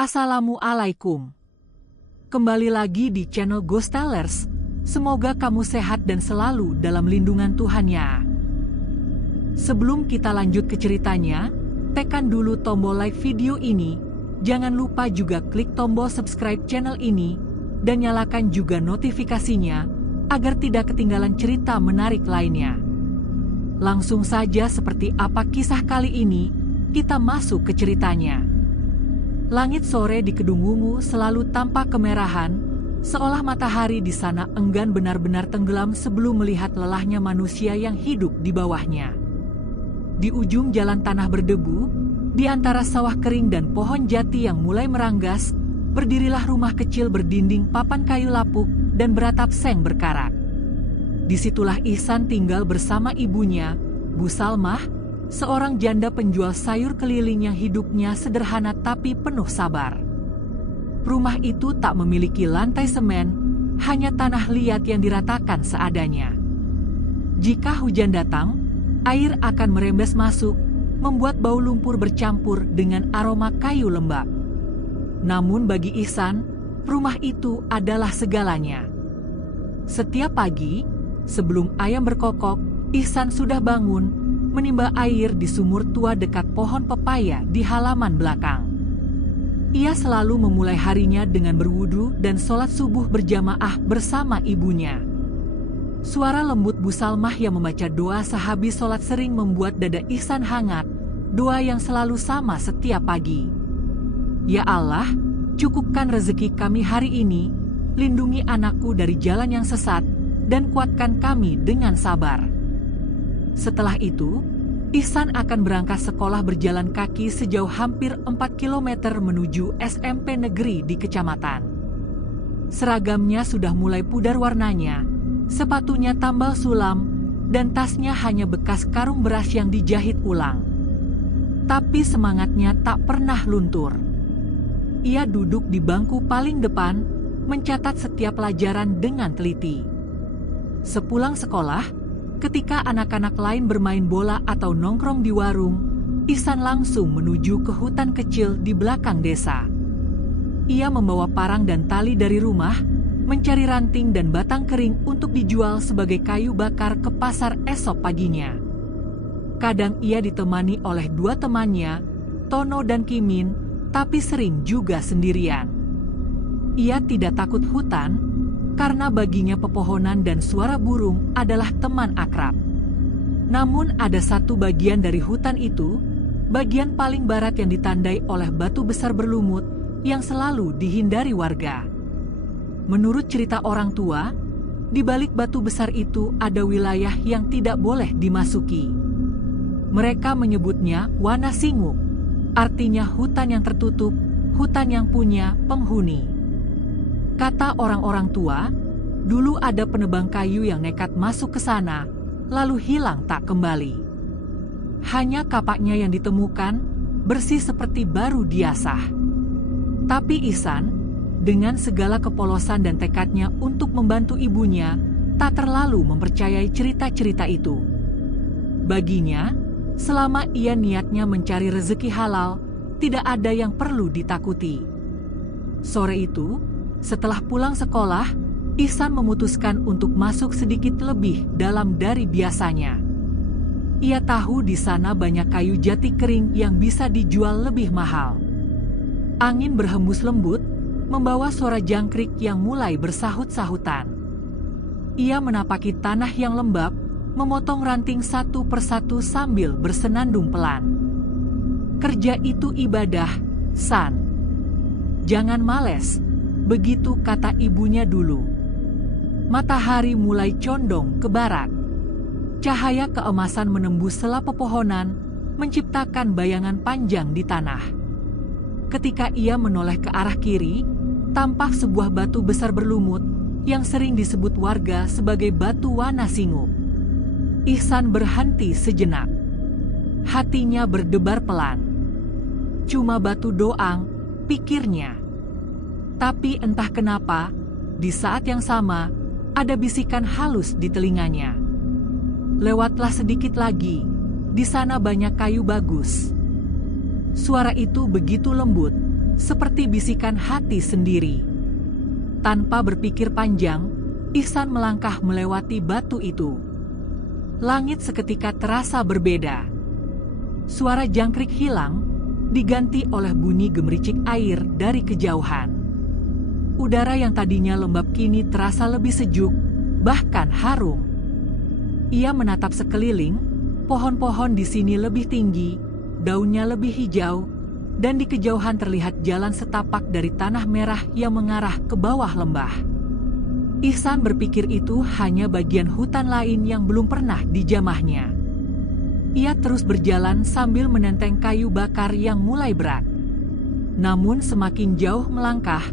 Assalamualaikum. Kembali lagi di channel Ghost Tellers. Semoga kamu sehat dan selalu dalam lindungan Tuhan ya. Sebelum kita lanjut ke ceritanya, tekan dulu tombol like video ini. Jangan lupa juga klik tombol subscribe channel ini dan nyalakan juga notifikasinya agar tidak ketinggalan cerita menarik lainnya. Langsung saja, seperti apa kisah kali ini, kita masuk ke ceritanya. Langit sore di Kedung Wungu selalu tampak kemerahan, seolah matahari di sana enggan benar-benar tenggelam sebelum melihat lelahnya manusia yang hidup di bawahnya. Di ujung jalan tanah berdebu, di antara sawah kering dan pohon jati yang mulai meranggas, berdirilah rumah kecil berdinding papan kayu lapuk dan beratap seng berkarat. Disitulah Ihsan tinggal bersama ibunya, Bu Salmah, seorang janda penjual sayur keliling yang hidupnya sederhana tapi penuh sabar. Rumah itu tak memiliki lantai semen, hanya tanah liat yang diratakan seadanya. Jika hujan datang, air akan merembes masuk, membuat bau lumpur bercampur dengan aroma kayu lembab. Namun bagi Ihsan, rumah itu adalah segalanya. Setiap pagi, sebelum ayam berkokok, Ihsan sudah bangun, menimba air di sumur tua dekat pohon pepaya di halaman belakang. Ia selalu memulai harinya dengan berwudu dan sholat subuh berjamaah bersama ibunya. Suara lembut Bu Salmah yang membaca doa sehabis sholat sering membuat dada Ihsan hangat, doa yang selalu sama setiap pagi. Ya Allah, cukupkan rezeki kami hari ini, lindungi anakku dari jalan yang sesat, dan kuatkan kami dengan sabar. Setelah itu, Ihsan akan berangkat sekolah berjalan kaki sejauh hampir 4 km menuju SMP negeri di kecamatan. Seragamnya sudah mulai pudar warnanya, sepatunya tambal sulam, dan tasnya hanya bekas karung beras yang dijahit ulang. Tapi semangatnya tak pernah luntur. Ia duduk di bangku paling depan, mencatat setiap pelajaran dengan teliti. Sepulang sekolah, ketika anak-anak lain bermain bola atau nongkrong di warung, Ihsan langsung menuju ke hutan kecil di belakang desa. Ia membawa parang dan tali dari rumah, mencari ranting dan batang kering untuk dijual sebagai kayu bakar ke pasar esok paginya. Kadang ia ditemani oleh dua temannya, Tono dan Kimin, tapi sering juga sendirian. Ia tidak takut hutan, karena baginya pepohonan dan suara burung adalah teman akrab. Namun ada satu bagian dari hutan itu, bagian paling barat yang ditandai oleh batu besar berlumut yang selalu dihindari warga. Menurut cerita orang tua, di balik batu besar itu ada wilayah yang tidak boleh dimasuki. Mereka menyebutnya Wana Singuk, artinya hutan yang tertutup, hutan yang punya penghuni. Kata orang-orang tua, dulu ada penebang kayu yang nekat masuk ke sana, lalu hilang tak kembali. Hanya kapaknya yang ditemukan, bersih seperti baru diasah. Tapi Ihsan, dengan segala kepolosan dan tekadnya untuk membantu ibunya, tak terlalu mempercayai cerita-cerita itu. Baginya, selama ia niatnya mencari rezeki halal, tidak ada yang perlu ditakuti. Sore itu, setelah pulang sekolah, Ihsan memutuskan untuk masuk sedikit lebih dalam dari biasanya. Ia tahu di sana banyak kayu jati kering yang bisa dijual lebih mahal. Angin berhembus lembut, membawa suara jangkrik yang mulai bersahut-sahutan. Ia menapaki tanah yang lembab, memotong ranting satu persatu sambil bersenandung pelan. Kerja itu ibadah, San. Jangan males. Begitu kata ibunya dulu. Matahari mulai condong ke barat. Cahaya keemasan menembus sela pepohonan, menciptakan bayangan panjang di tanah. Ketika ia menoleh ke arah kiri, tampak sebuah batu besar berlumut yang sering disebut warga sebagai batu Wana Singuk. Ihsan berhenti sejenak. Hatinya berdebar pelan. Cuma batu doang, pikirnya. Tapi entah kenapa, di saat yang sama, ada bisikan halus di telinganya. Lewatlah sedikit lagi, di sana banyak kayu bagus. Suara itu begitu lembut, seperti bisikan hati sendiri. Tanpa berpikir panjang, Ihsan melangkah melewati batu itu. Langit seketika terasa berbeda. Suara jangkrik hilang, diganti oleh bunyi gemericik air dari kejauhan. Udara yang tadinya lembab kini terasa lebih sejuk, bahkan harum. Ia menatap sekeliling, pohon-pohon di sini lebih tinggi, daunnya lebih hijau, dan di kejauhan terlihat jalan setapak dari tanah merah yang mengarah ke bawah lembah. Ihsan berpikir itu hanya bagian hutan lain yang belum pernah dijamahnya. Ia terus berjalan sambil menenteng kayu bakar yang mulai berat. Namun semakin jauh melangkah,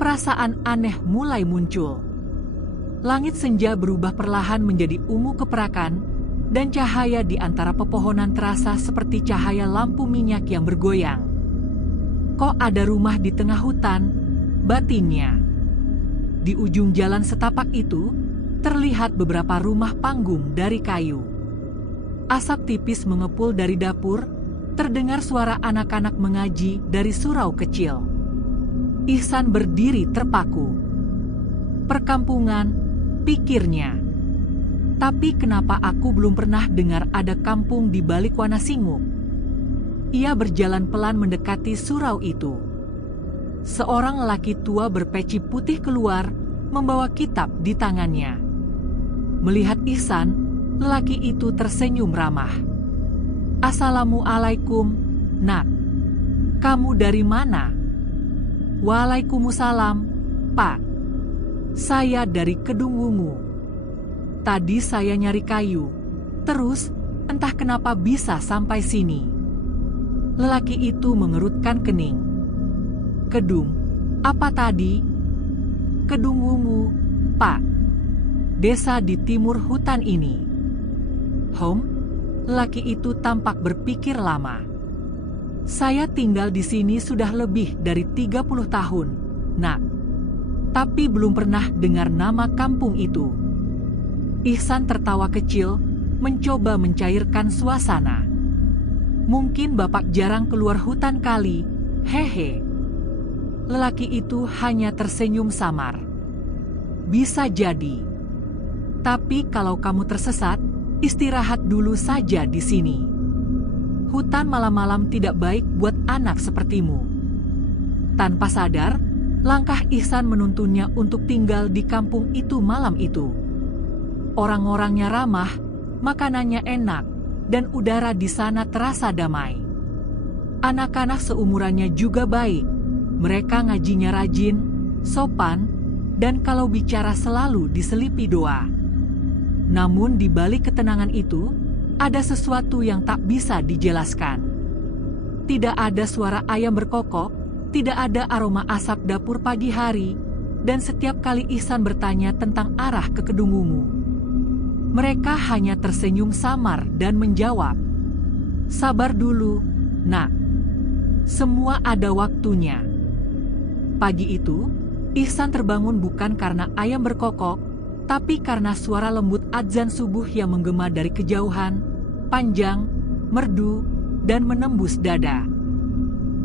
perasaan aneh mulai muncul. Langit senja berubah perlahan menjadi ungu keperakan, dan cahaya di antara pepohonan terasa seperti cahaya lampu minyak yang bergoyang. Kok ada rumah di tengah hutan? Batinnya. Di ujung jalan setapak itu, terlihat beberapa rumah panggung dari kayu. Asap tipis mengepul dari dapur, terdengar suara anak-anak mengaji dari surau kecil. Ihsan berdiri terpaku. Perkampungan, pikirnya. Tapi kenapa aku belum pernah dengar ada kampung di balik Wanasinguk? Ia berjalan pelan mendekati surau itu. Seorang lelaki tua berpeci putih keluar, membawa kitab di tangannya. Melihat Ihsan, lelaki itu tersenyum ramah. "Assalamualaikum, Nak. Kamu dari mana?" "Waalaikumsalam, Pak. Saya dari Kedung Wungu. Tadi saya nyari kayu, terus entah kenapa bisa sampai sini." Lelaki itu mengerutkan kening. "Kedung, apa tadi?" "Kedung Wungu, Pak. Desa di timur hutan ini." Lelaki itu tampak berpikir lama. "Saya tinggal di sini sudah lebih dari 30 tahun, Nak. Tapi belum pernah dengar nama kampung itu." Ihsan tertawa kecil, mencoba mencairkan suasana. "Mungkin Bapak jarang keluar hutan kali, hehe." Lelaki itu hanya tersenyum samar. "Bisa jadi. Tapi kalau kamu tersesat, istirahat dulu saja di sini. Hutan malam-malam tidak baik buat anak sepertimu." Tanpa sadar, langkah Ihsan menuntunnya untuk tinggal di kampung itu malam itu. Orang-orangnya ramah, makanannya enak, dan udara di sana terasa damai. Anak-anak seumurannya juga baik. Mereka ngajinya rajin, sopan, dan kalau bicara selalu diselipi doa. Namun di balik ketenangan itu, ada sesuatu yang tak bisa dijelaskan. Tidak ada suara ayam berkokok, tidak ada aroma asap dapur pagi hari, dan setiap kali Ihsan bertanya tentang arah ke Kedung Wungu, mereka hanya tersenyum samar dan menjawab, "Sabar dulu, Nak. Semua ada waktunya." Pagi itu, Ihsan terbangun bukan karena ayam berkokok, tapi karena suara lembut adzan subuh yang menggema dari kejauhan, panjang, merdu, dan menembus dada.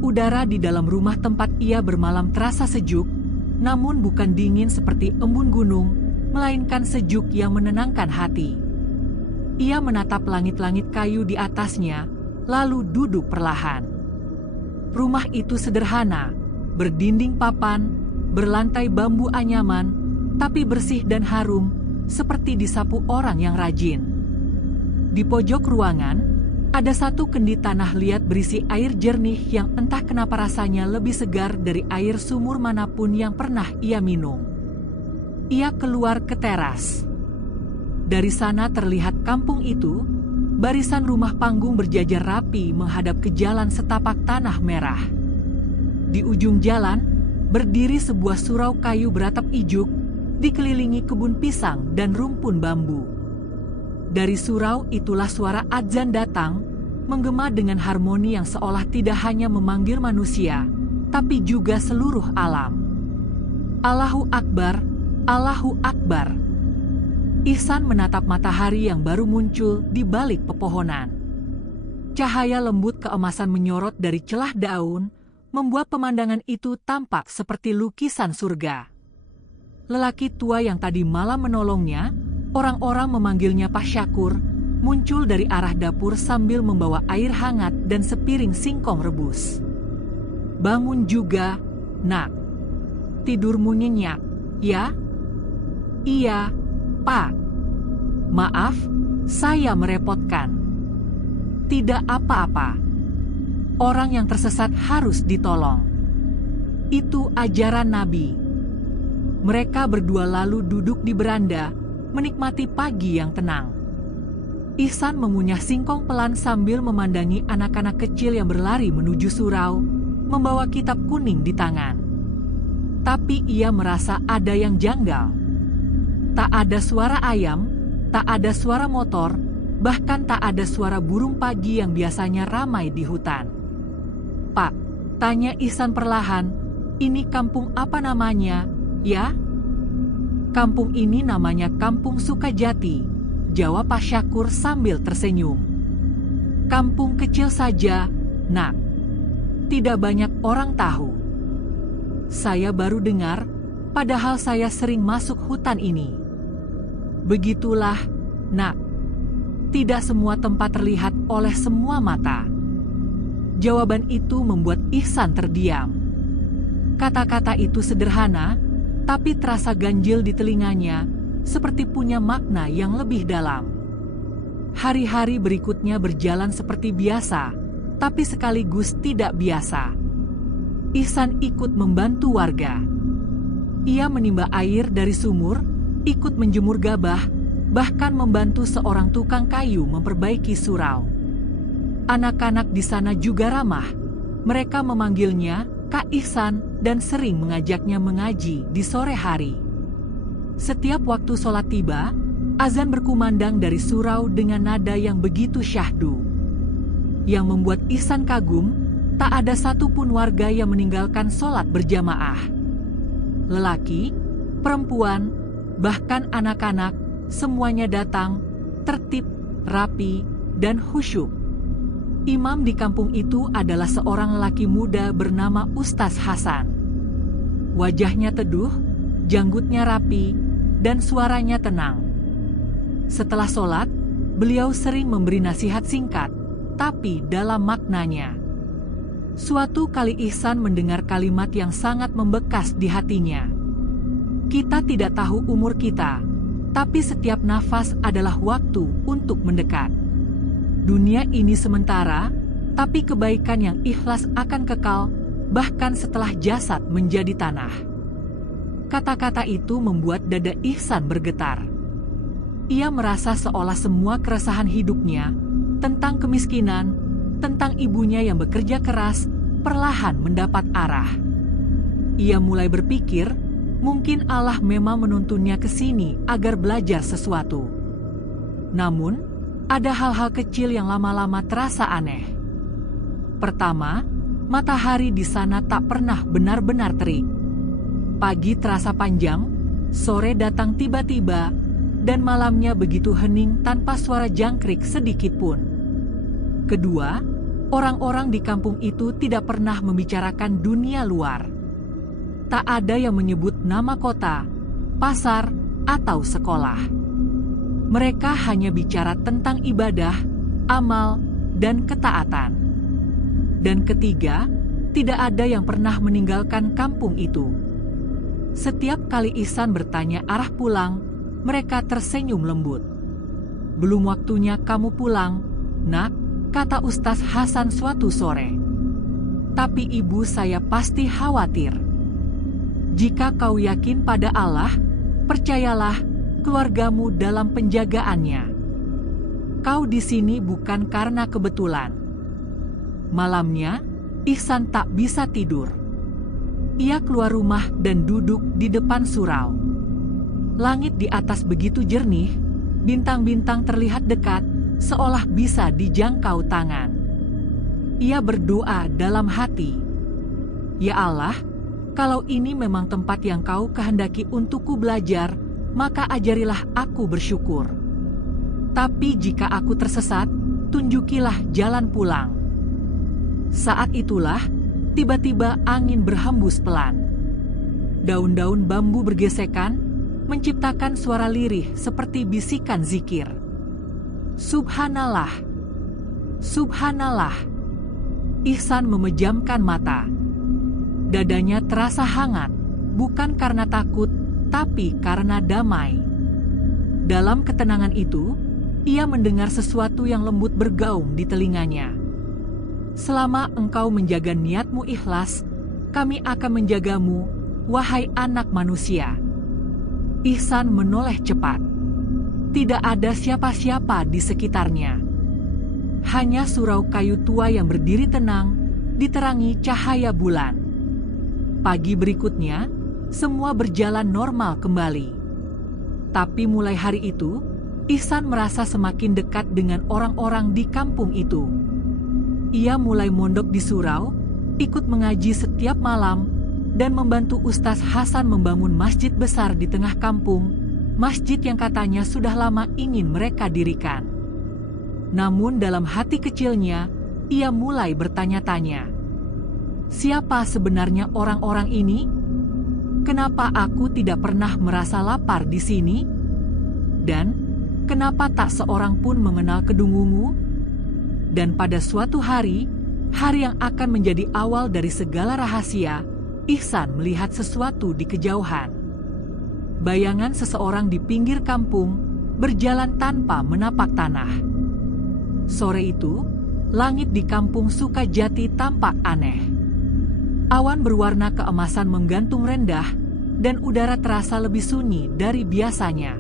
Udara di dalam rumah tempat ia bermalam terasa sejuk, namun bukan dingin seperti embun gunung, melainkan sejuk yang menenangkan hati. Ia menatap langit-langit kayu di atasnya, lalu duduk perlahan. Rumah itu sederhana, berdinding papan, berlantai bambu anyaman, tapi bersih dan harum, seperti disapu orang yang rajin. Di pojok ruangan, ada satu kendi tanah liat berisi air jernih yang entah kenapa rasanya lebih segar dari air sumur manapun yang pernah ia minum. Ia keluar ke teras. Dari sana terlihat kampung itu, barisan rumah panggung berjajar rapi menghadap ke jalan setapak tanah merah. Di ujung jalan, berdiri sebuah surau kayu beratap ijuk, dikelilingi kebun pisang dan rumpun bambu. Dari surau itulah suara adzan datang, menggema dengan harmoni yang seolah tidak hanya memanggil manusia, tapi juga seluruh alam. Allahu Akbar, Allahu Akbar. Ihsan menatap matahari yang baru muncul di balik pepohonan. Cahaya lembut keemasan menyorot dari celah daun, membuat pemandangan itu tampak seperti lukisan surga. Lelaki tua yang tadi malam menolongnya, orang-orang memanggilnya Pak Syakur, muncul dari arah dapur sambil membawa air hangat dan sepiring singkong rebus. "Bangun juga, Nak. Tidurmu nyenyak, ya?" "Iya, Pak. Maaf, saya merepotkan." "Tidak apa-apa. Orang yang tersesat harus ditolong. Itu ajaran Nabi." Mereka berdua lalu duduk di beranda, menikmati pagi yang tenang. Ihsan mengunyah singkong pelan sambil memandangi anak-anak kecil yang berlari menuju surau, membawa kitab kuning di tangan. Tapi ia merasa ada yang janggal. Tak ada suara ayam, tak ada suara motor, bahkan tak ada suara burung pagi yang biasanya ramai di hutan. "Pak," tanya Ihsan perlahan, "ini kampung apa namanya, ya?" "Kampung ini namanya Kampung Sukajati," jawab Pak Syakur sambil tersenyum. "Kampung kecil saja, Nak. Tidak banyak orang tahu. Saya baru dengar, padahal saya sering masuk hutan ini." "Begitulah, Nak. Tidak semua tempat terlihat oleh semua mata." Jawaban itu membuat Ihsan terdiam. Kata-kata itu sederhana, tapi terasa ganjil di telinganya, seperti punya makna yang lebih dalam. Hari-hari berikutnya berjalan seperti biasa, tapi sekaligus tidak biasa. Ihsan ikut membantu warga. Ia menimba air dari sumur, ikut menjemur gabah, bahkan membantu seorang tukang kayu memperbaiki surau. Anak-anak di sana juga ramah. Mereka memanggilnya Kak Ihsan dan sering mengajaknya mengaji di sore hari. Setiap waktu sholat tiba, azan berkumandang dari surau dengan nada yang begitu syahdu. Yang membuat Ihsan kagum, tak ada satupun warga yang meninggalkan sholat berjamaah. Lelaki, perempuan, bahkan anak-anak, semuanya datang, tertib, rapi, dan khusyuk. Imam di kampung itu adalah seorang lelaki muda bernama Ustaz Hasan. Wajahnya teduh, janggutnya rapi, dan suaranya tenang. Setelah sholat, beliau sering memberi nasihat singkat, tapi dalam maknanya. Suatu kali Ihsan mendengar kalimat yang sangat membekas di hatinya. "Kita tidak tahu umur kita, tapi setiap nafas adalah waktu untuk mendekat. Dunia ini sementara, tapi kebaikan yang ikhlas akan kekal, bahkan setelah jasad menjadi tanah." Kata-kata itu membuat dada Ihsan bergetar. Ia merasa seolah semua keresahan hidupnya, tentang kemiskinan, tentang ibunya yang bekerja keras, perlahan mendapat arah. Ia mulai berpikir, mungkin Allah memang menuntunnya ke sini agar belajar sesuatu. Namun, ada hal-hal kecil yang lama-lama terasa aneh. Pertama, matahari di sana tak pernah benar-benar terik. Pagi terasa panjang, sore datang tiba-tiba, dan malamnya begitu hening tanpa suara jangkrik sedikit pun. Kedua, orang-orang di kampung itu tidak pernah membicarakan dunia luar. Tak ada yang menyebut nama kota, pasar, atau sekolah. Mereka hanya bicara tentang ibadah, amal, dan ketaatan. Dan ketiga, tidak ada yang pernah meninggalkan kampung itu. Setiap kali Ihsan bertanya arah pulang, mereka tersenyum lembut. "Belum waktunya kamu pulang, Nak," kata Ustaz Hasan suatu sore. "Tapi ibu saya pasti khawatir. Jika kau yakin pada Allah, percayalah, keluargamu dalam penjagaannya. Kau di sini bukan karena kebetulan." Malamnya, Ihsan tak bisa tidur. Ia keluar rumah dan duduk di depan surau. Langit di atas begitu jernih, bintang-bintang terlihat dekat, seolah bisa dijangkau tangan. Ia berdoa dalam hati, "Ya Allah, kalau ini memang tempat yang kau kehendaki untukku belajar, maka ajarilah aku bersyukur. Tapi jika aku tersesat, tunjukilah jalan pulang." Saat itulah, tiba-tiba angin berhembus pelan. Daun-daun bambu bergesekan, menciptakan suara lirih seperti bisikan zikir. Subhanallah, Subhanallah. Ihsan memejamkan mata. Dadanya terasa hangat, bukan karena takut, tapi karena damai. Dalam ketenangan itu, ia mendengar sesuatu yang lembut bergaung di telinganya. Selama engkau menjaga niatmu ikhlas, kami akan menjagamu, wahai anak manusia. Ihsan menoleh cepat. Tidak ada siapa-siapa di sekitarnya. Hanya surau kayu tua yang berdiri tenang, diterangi cahaya bulan. Pagi berikutnya, semua berjalan normal kembali. Tapi mulai hari itu, Ihsan merasa semakin dekat dengan orang-orang di kampung itu. Ia mulai mondok di surau, ikut mengaji setiap malam, dan membantu Ustaz Hasan membangun masjid besar di tengah kampung, masjid yang katanya sudah lama ingin mereka dirikan. Namun dalam hati kecilnya, ia mulai bertanya-tanya, siapa sebenarnya orang-orang ini? Kenapa aku tidak pernah merasa lapar di sini? Dan kenapa tak seorang pun mengenal kedungumu? Dan pada suatu hari, hari yang akan menjadi awal dari segala rahasia, Ihsan melihat sesuatu di kejauhan. Bayangan seseorang di pinggir kampung berjalan tanpa menapak tanah. Sore itu, langit di kampung Sukajati tampak aneh. Awan berwarna keemasan menggantung rendah, dan udara terasa lebih sunyi dari biasanya.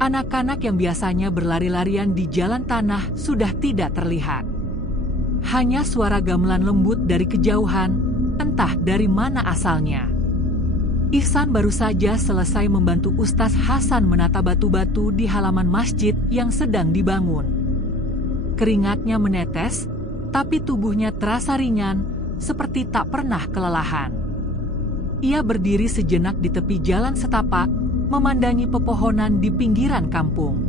Anak-anak yang biasanya berlari-larian di jalan tanah sudah tidak terlihat. Hanya suara gamelan lembut dari kejauhan, entah dari mana asalnya. Ihsan baru saja selesai membantu Ustaz Hasan menata batu-batu di halaman masjid yang sedang dibangun. Keringatnya menetes, tapi tubuhnya terasa ringan, seperti tak pernah kelelahan. Ia berdiri sejenak di tepi jalan setapak, memandangi pepohonan di pinggiran kampung.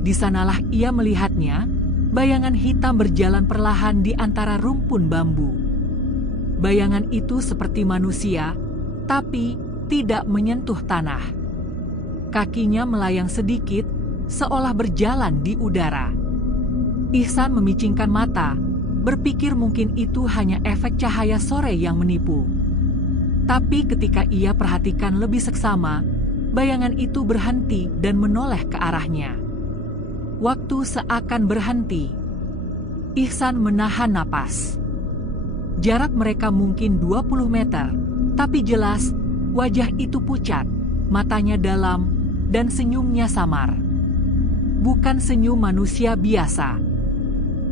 Di sanalah ia melihatnya, bayangan hitam berjalan perlahan di antara rumpun bambu. Bayangan itu seperti manusia, tapi tidak menyentuh tanah. Kakinya melayang sedikit, seolah berjalan di udara. Ihsan memicingkan mata, berpikir mungkin itu hanya efek cahaya sore yang menipu. Tapi ketika ia perhatikan lebih seksama, bayangan itu berhenti dan menoleh ke arahnya. Waktu seakan berhenti. Ihsan menahan napas. Jarak mereka mungkin 20 meter, tapi jelas wajah itu pucat, matanya dalam, dan senyumnya samar. Bukan senyum manusia biasa.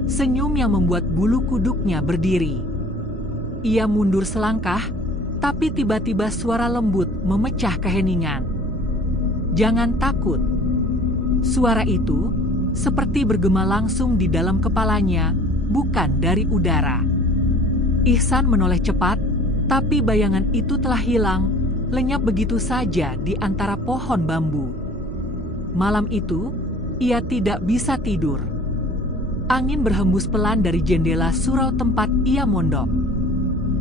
Senyum yang membuat bulu kuduknya berdiri. Ia mundur selangkah, tapi tiba-tiba suara lembut memecah keheningan. Jangan takut. Suara itu seperti bergema langsung di dalam kepalanya, bukan dari udara. Ihsan menoleh cepat, tapi bayangan itu telah hilang, lenyap begitu saja di antara pohon bambu. Malam itu, ia tidak bisa tidur. Angin berhembus pelan dari jendela surau tempat ia mondok.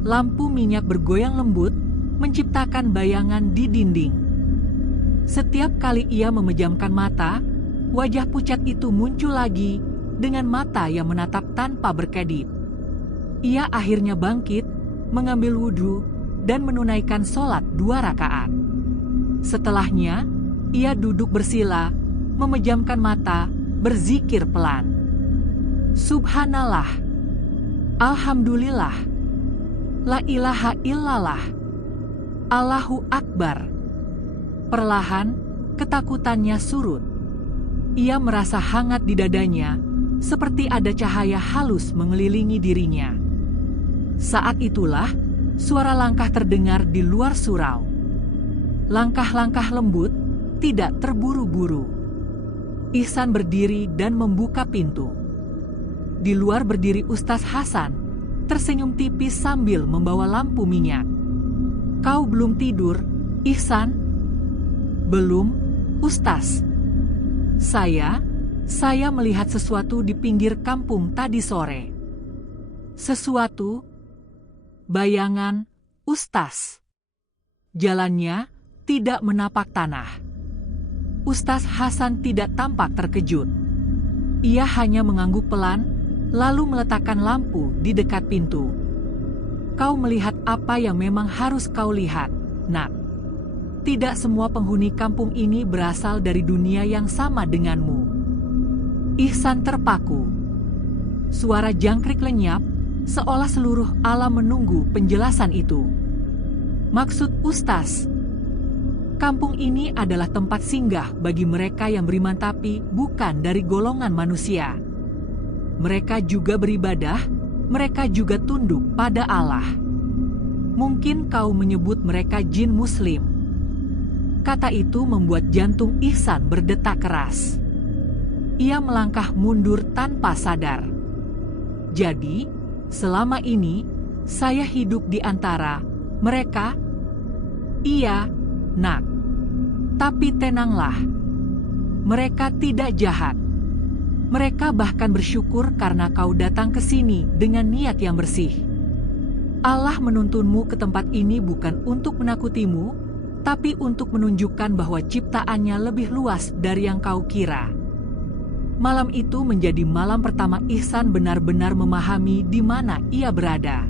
Lampu minyak bergoyang lembut, menciptakan bayangan di dinding. Setiap kali ia memejamkan mata, wajah pucat itu muncul lagi dengan mata yang menatap tanpa berkedip. Ia akhirnya bangkit, mengambil wudhu, dan menunaikan sholat 2 rakaat. Setelahnya, ia duduk bersila, memejamkan mata, berzikir pelan. Subhanallah, Alhamdulillah, La ilaha illallah, Allahu Akbar. Perlahan, ketakutannya surut. Ia merasa hangat di dadanya, seperti ada cahaya halus mengelilingi dirinya. Saat itulah, suara langkah terdengar di luar surau. Langkah-langkah lembut, tidak terburu-buru. Ihsan berdiri dan membuka pintu. Di luar berdiri Ustaz Hasan, tersenyum tipis sambil membawa lampu minyak. Kau belum tidur, Ihsan? Belum, Ustaz. Saya melihat sesuatu di pinggir kampung tadi sore. Sesuatu? Bayangan, Ustaz. Jalannya tidak menapak tanah. Ustaz Hasan tidak tampak terkejut. Ia hanya mengangguk pelan, lalu meletakkan lampu di dekat pintu. Kau melihat apa yang memang harus kau lihat, Nak. Tidak semua penghuni kampung ini berasal dari dunia yang sama denganmu. Ihsan terpaku. Suara jangkrik lenyap, seolah seluruh alam menunggu penjelasan itu. Maksud Ustaz, kampung ini adalah tempat singgah bagi mereka yang beriman tapi bukan dari golongan manusia. Mereka juga beribadah, mereka juga tunduk pada Allah. Mungkin kau menyebut mereka jin muslim. Kata itu membuat jantung Ihsan berdetak keras. Ia melangkah mundur tanpa sadar. Jadi, selama ini, saya hidup di antara mereka. Iya, Nak. Tapi tenanglah. Mereka tidak jahat. Mereka bahkan bersyukur karena kau datang ke sini dengan niat yang bersih. Allah menuntunmu ke tempat ini bukan untuk menakutimu, tapi untuk menunjukkan bahwa ciptaannya lebih luas dari yang kau kira. Malam itu menjadi malam pertama Ihsan benar-benar memahami di mana ia berada.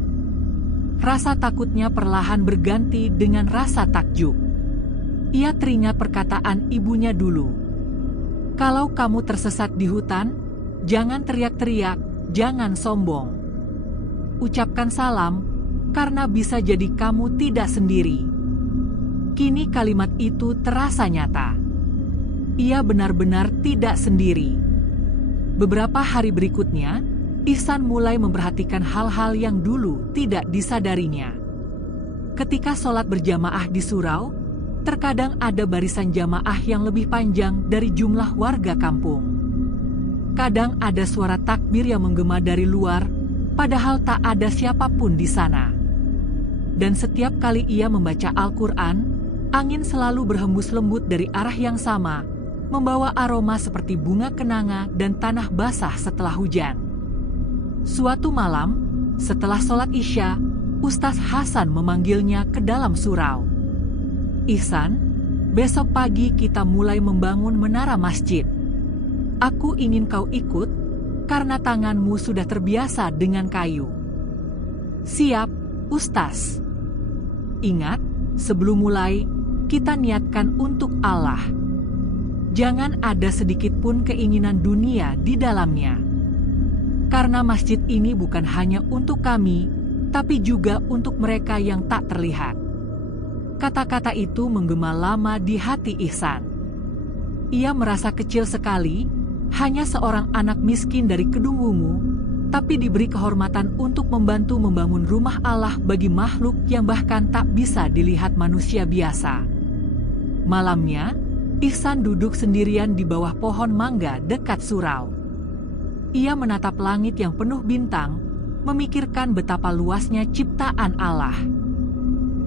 Rasa takutnya perlahan berganti dengan rasa takjub. Ia teringat perkataan ibunya dulu. Kalau kamu tersesat di hutan, jangan teriak-teriak, jangan sombong. Ucapkan salam, karena bisa jadi kamu tidak sendiri. Kini kalimat itu terasa nyata. Ia benar-benar tidak sendiri. Beberapa hari berikutnya, Ihsan mulai memperhatikan hal-hal yang dulu tidak disadarinya. Ketika sholat berjamaah di surau, terkadang ada barisan jamaah yang lebih panjang dari jumlah warga kampung. Kadang ada suara takbir yang menggema dari luar, padahal tak ada siapapun di sana. Dan setiap kali ia membaca Al-Quran, angin selalu berhembus lembut dari arah yang sama, membawa aroma seperti bunga kenanga dan tanah basah setelah hujan. Suatu malam, setelah sholat Isya, Ustaz Hasan memanggilnya ke dalam surau. Ihsan, besok pagi kita mulai membangun menara masjid. Aku ingin kau ikut, karena tanganmu sudah terbiasa dengan kayu. Siap, Ustaz. Ingat, sebelum mulai, kita niatkan untuk Allah. Jangan ada sedikit pun keinginan dunia di dalamnya. Karena masjid ini bukan hanya untuk kami, tapi juga untuk mereka yang tak terlihat. Kata-kata itu menggema lama di hati Ihsan. Ia merasa kecil sekali, hanya seorang anak miskin dari Kedung Wungu, tapi diberi kehormatan untuk membantu membangun rumah Allah bagi makhluk yang bahkan tak bisa dilihat manusia biasa. Malamnya, Ihsan duduk sendirian di bawah pohon mangga dekat surau. Ia menatap langit yang penuh bintang, memikirkan betapa luasnya ciptaan Allah.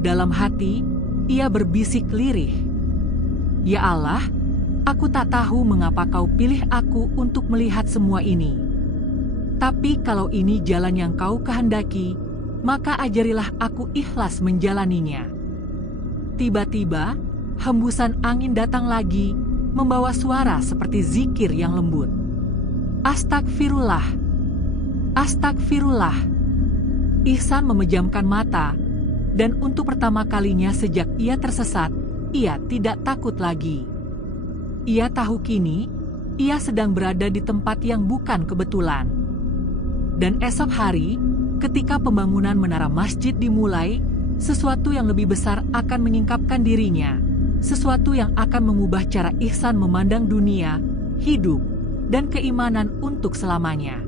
Dalam hati, ia berbisik lirih. Ya Allah, aku tak tahu mengapa kau pilih aku untuk melihat semua ini. Tapi kalau ini jalan yang kau kehendaki, maka ajarilah aku ikhlas menjalaninya. Tiba-tiba, hembusan angin datang lagi, membawa suara seperti zikir yang lembut. Astagfirullah. Astagfirullah. Ihsan memejamkan mata, dan untuk pertama kalinya sejak ia tersesat, ia tidak takut lagi. Ia tahu kini, ia sedang berada di tempat yang bukan kebetulan. Dan esok hari, ketika pembangunan menara masjid dimulai, sesuatu yang lebih besar akan menyingkapkan dirinya, sesuatu yang akan mengubah cara Ihsan memandang dunia, hidup, dan keimanan untuk selamanya.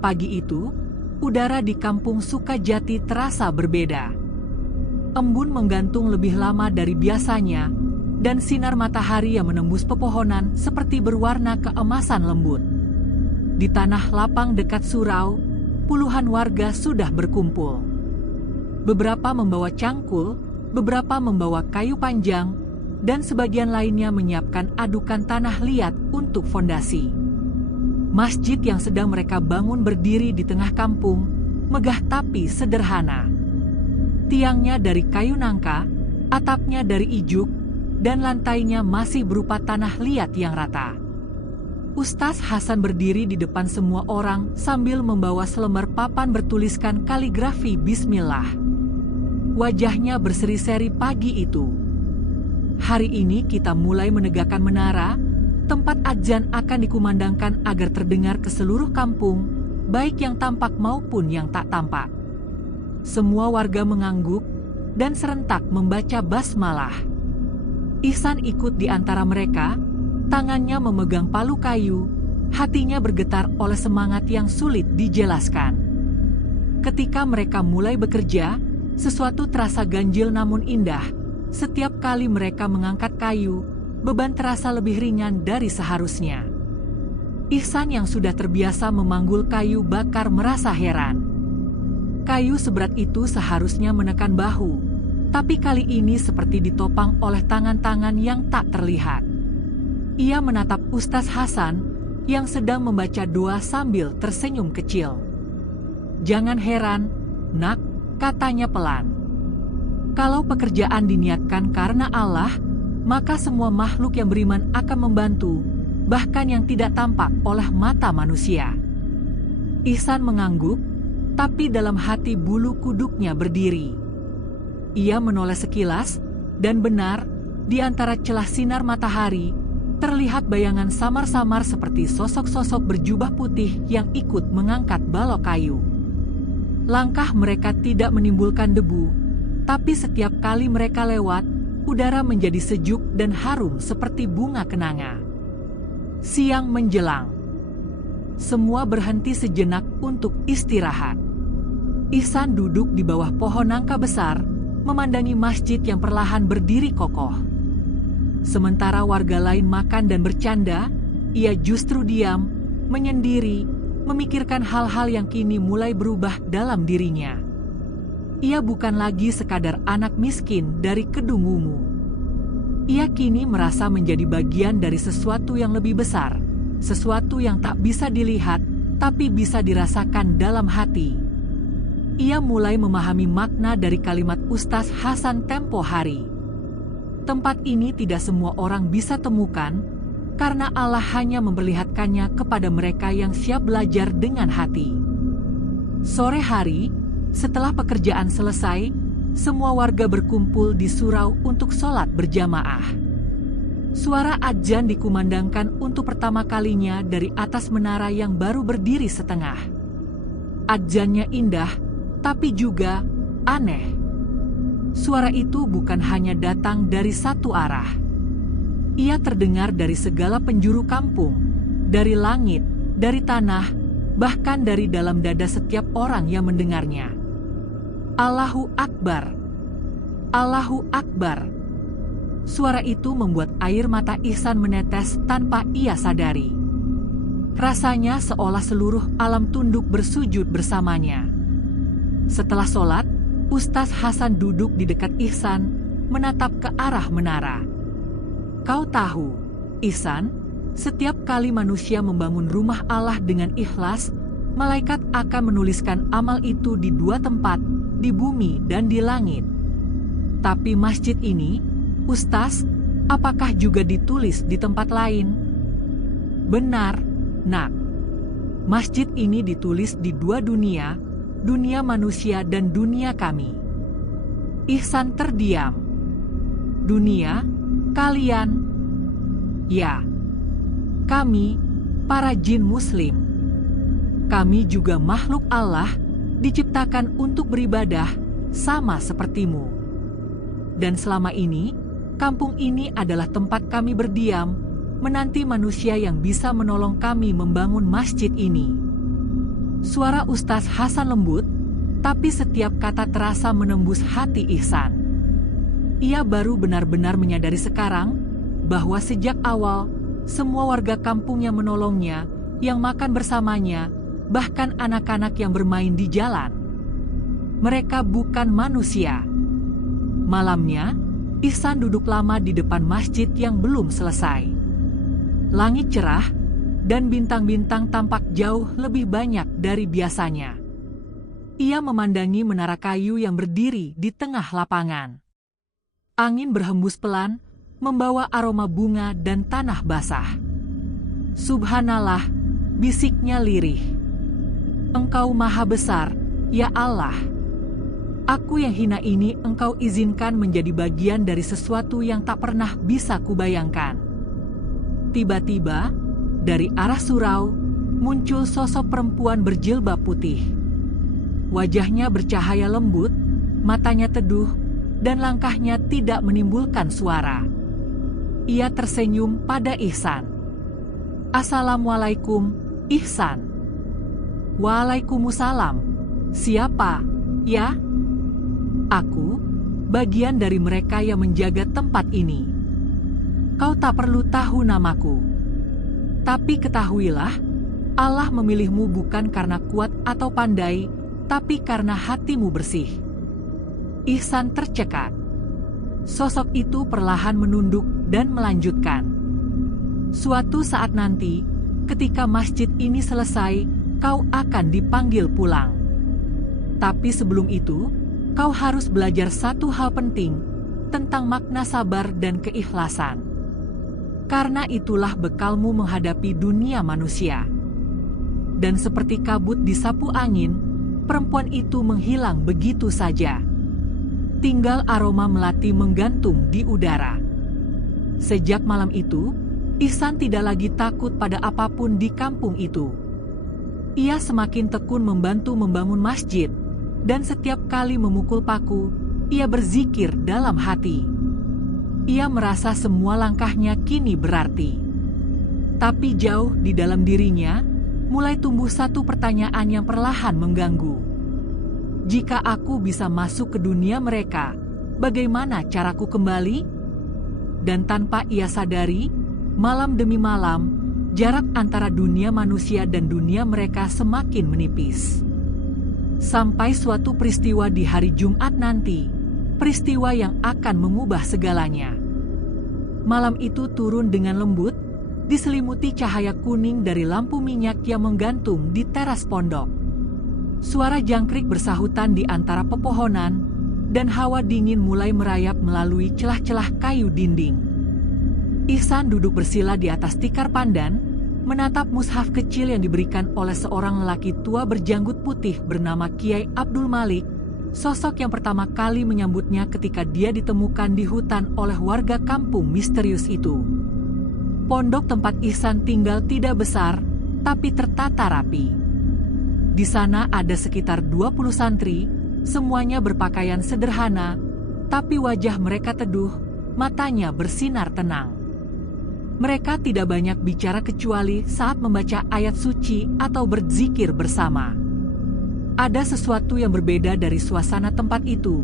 Pagi itu, udara di kampung Sukajati terasa berbeda. Embun menggantung lebih lama dari biasanya, dan sinar matahari yang menembus pepohonan seperti berwarna keemasan lembut. Di tanah lapang dekat surau, puluhan warga sudah berkumpul. Beberapa membawa cangkul, beberapa membawa kayu panjang, dan sebagian lainnya menyiapkan adukan tanah liat untuk fondasi. Masjid yang sedang mereka bangun berdiri di tengah kampung, megah tapi sederhana. Tiangnya dari kayu nangka, atapnya dari ijuk, dan lantainya masih berupa tanah liat yang rata. Ustaz Hasan berdiri di depan semua orang sambil membawa selembar papan bertuliskan kaligrafi Bismillah. Wajahnya berseri-seri pagi itu. Hari ini kita mulai menegakkan menara, tempat adzan akan dikumandangkan agar terdengar ke seluruh kampung, baik yang tampak maupun yang tak tampak. Semua warga mengangguk dan serentak membaca basmalah. Ihsan ikut di antara mereka, tangannya memegang palu kayu, hatinya bergetar oleh semangat yang sulit dijelaskan. Ketika mereka mulai bekerja, sesuatu terasa ganjil namun indah. Setiap kali mereka mengangkat kayu, beban terasa lebih ringan dari seharusnya. Ihsan yang sudah terbiasa memanggul kayu bakar merasa heran. Kayu seberat itu seharusnya menekan bahu, tapi kali ini seperti ditopang oleh tangan-tangan yang tak terlihat. Ia menatap Ustaz Hasan yang sedang membaca doa sambil tersenyum kecil. "Jangan heran, nak," katanya pelan. "Kalau pekerjaan diniatkan karena Allah, maka semua makhluk yang beriman akan membantu, bahkan yang tidak tampak oleh mata manusia." Ihsan mengangguk, tapi dalam hati bulu kuduknya berdiri. Ia menoleh sekilas, dan benar, di antara celah sinar matahari, terlihat bayangan samar-samar seperti sosok-sosok berjubah putih yang ikut mengangkat balok kayu. Langkah mereka tidak menimbulkan debu, tapi setiap kali mereka lewat, udara menjadi sejuk dan harum seperti bunga kenanga. Siang menjelang. Semua berhenti sejenak untuk istirahat. Ihsan duduk di bawah pohon nangka besar, memandangi masjid yang perlahan berdiri kokoh. Sementara warga lain makan dan bercanda, ia justru diam, menyendiri, memikirkan hal-hal yang kini mulai berubah dalam dirinya. Ia bukan lagi sekadar anak miskin dari kedung ungu. Ia kini merasa menjadi bagian dari sesuatu yang lebih besar, sesuatu yang tak bisa dilihat, tapi bisa dirasakan dalam hati. Ia mulai memahami makna dari kalimat Ustaz Hasan tempo hari. Tempat ini tidak semua orang bisa temukan, karena Allah hanya memperlihatkannya kepada mereka yang siap belajar dengan hati. Sore hari, setelah pekerjaan selesai, semua warga berkumpul di surau untuk sholat berjamaah. Suara adzan dikumandangkan untuk pertama kalinya dari atas menara yang baru berdiri setengah. Adzannya indah, tapi juga aneh. Suara itu bukan hanya datang dari satu arah. Ia terdengar dari segala penjuru kampung, dari langit, dari tanah, bahkan dari dalam dada setiap orang yang mendengarnya. Allahu Akbar, Allahu Akbar. Suara itu membuat air mata Ihsan menetes tanpa ia sadari. Rasanya seolah seluruh alam tunduk bersujud bersamanya. Setelah sholat, Ustaz Hasan duduk di dekat Ihsan, menatap ke arah menara. "Kau tahu, Ihsan, setiap kali manusia membangun rumah Allah dengan ikhlas, malaikat akan menuliskan amal itu di dua tempat, di bumi dan di langit. Tapi masjid ini, Ustaz, apakah juga ditulis di tempat lain?" "Benar, nak. Masjid ini ditulis di dua dunia, dunia manusia dan dunia kami." Ihsan terdiam. "Dunia? Kalian?" "Ya. Kami, para jin muslim. Kami juga makhluk Allah, diciptakan untuk beribadah, sama sepertimu. Dan selama ini, kampung ini adalah tempat kami berdiam, menanti manusia yang bisa menolong kami membangun masjid ini." Suara Ustaz Hasan lembut, tapi setiap kata terasa menembus hati Ihsan. Ia baru benar-benar menyadari sekarang bahwa sejak awal, semua warga kampung yang menolongnya, yang makan bersamanya, bahkan anak-anak yang bermain di jalan, mereka bukan manusia. Malamnya, Ihsan duduk lama di depan masjid yang belum selesai. Langit cerah, dan bintang-bintang tampak jauh lebih banyak dari biasanya. Ia memandangi menara kayu yang berdiri di tengah lapangan. Angin berhembus pelan, membawa aroma bunga dan tanah basah. Subhanallah, bisiknya lirih. Engkau maha besar, ya Allah. Aku yang hina ini Engkau izinkan menjadi bagian dari sesuatu yang tak pernah bisa kubayangkan. Tiba-tiba, dari arah surau, muncul sosok perempuan berjilbab putih. Wajahnya bercahaya lembut, matanya teduh, dan langkahnya tidak menimbulkan suara. Ia tersenyum pada Ihsan. Assalamualaikum, Ihsan. Waalaikumsalam. Siapa, ya? Aku, bagian dari mereka yang menjaga tempat ini. Kau tak perlu tahu namaku. Tapi ketahuilah, Allah memilihmu bukan karena kuat atau pandai, tapi karena hatimu bersih. Ihsan tercekat. Sosok itu perlahan menunduk dan melanjutkan. Suatu saat nanti, ketika masjid ini selesai, kau akan dipanggil pulang. Tapi sebelum itu, kau harus belajar satu hal penting tentang makna sabar dan keikhlasan. Karena itulah bekalmu menghadapi dunia manusia. Dan seperti kabut disapu angin, perempuan itu menghilang begitu saja. Tinggal aroma melati menggantung di udara. Sejak malam itu, Ihsan tidak lagi takut pada apapun di kampung itu. Ia semakin tekun membantu membangun masjid, dan setiap kali memukul paku, ia berzikir dalam hati. Ia merasa semua langkahnya kini berarti. Tapi jauh di dalam dirinya, mulai tumbuh satu pertanyaan yang perlahan mengganggu. Jika aku bisa masuk ke dunia mereka, bagaimana caraku kembali? Dan tanpa ia sadari, malam demi malam, jarak antara dunia manusia dan dunia mereka semakin menipis. Sampai suatu peristiwa di hari Jumat nanti, peristiwa yang akan mengubah segalanya. Malam itu turun dengan lembut, diselimuti cahaya kuning dari lampu minyak yang menggantung di teras pondok. Suara jangkrik bersahutan di antara pepohonan, dan hawa dingin mulai merayap melalui celah-celah kayu dinding. Ihsan duduk bersila di atas tikar pandan, menatap mushaf kecil yang diberikan oleh seorang lelaki tua berjanggut putih bernama Kiai Abdul Malik, sosok yang pertama kali menyambutnya ketika dia ditemukan di hutan oleh warga kampung misterius itu. Pondok tempat Ihsan tinggal tidak besar, tapi tertata rapi. Di sana ada sekitar 20 santri, semuanya berpakaian sederhana, tapi wajah mereka teduh, matanya bersinar tenang. Mereka tidak banyak bicara kecuali saat membaca ayat suci atau berzikir bersama. Ada sesuatu yang berbeda dari suasana tempat itu,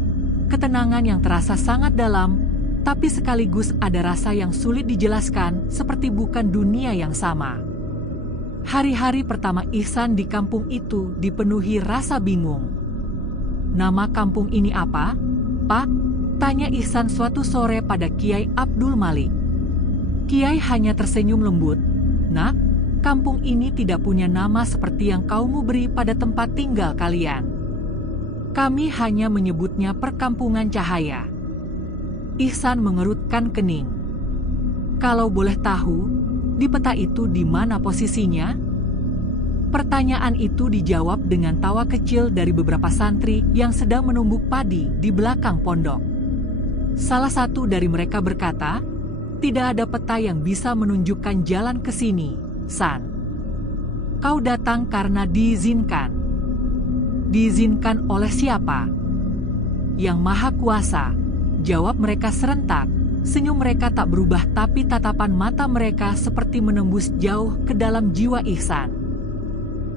ketenangan yang terasa sangat dalam, tapi sekaligus ada rasa yang sulit dijelaskan seperti bukan dunia yang sama. Hari-hari pertama Ihsan di kampung itu dipenuhi rasa bingung. Nama kampung ini apa, Pak? Tanya Ihsan suatu sore pada Kiai Abdul Malik. Kiai hanya tersenyum lembut. Nak, kampung ini tidak punya nama seperti yang kaumu beri pada tempat tinggal kalian. Kami hanya menyebutnya Perkampungan Cahaya. Ihsan mengerutkan kening. Kalau boleh tahu, di peta itu di mana posisinya? Pertanyaan itu dijawab dengan tawa kecil dari beberapa santri yang sedang menumbuk padi di belakang pondok. Salah satu dari mereka berkata, "Tidak ada peta yang bisa menunjukkan jalan ke sini, San. Kau datang karena diizinkan." "Diizinkan oleh siapa?" "Yang Maha Kuasa," jawab mereka serentak. Senyum mereka tak berubah tapi tatapan mata mereka seperti menembus jauh ke dalam jiwa Ihsan.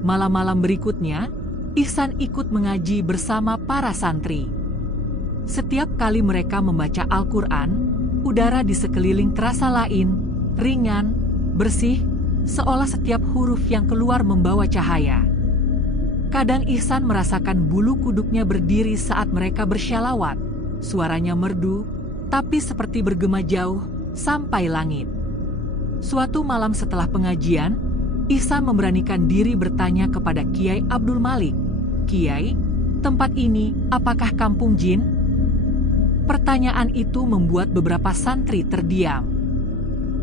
Malam-malam berikutnya, Ihsan ikut mengaji bersama para santri. Setiap kali mereka membaca Al-Quran, udara di sekeliling terasa lain, ringan, bersih, seolah setiap huruf yang keluar membawa cahaya. Kadang Ihsan merasakan bulu kuduknya berdiri saat mereka bersyalawat. Suaranya merdu, tapi seperti bergema jauh sampai langit. Suatu malam setelah pengajian, Ihsan memberanikan diri bertanya kepada Kiai Abdul Malik, "Kiai, Tempat ini, apakah kampung jin? Pertanyaan itu membuat beberapa santri terdiam.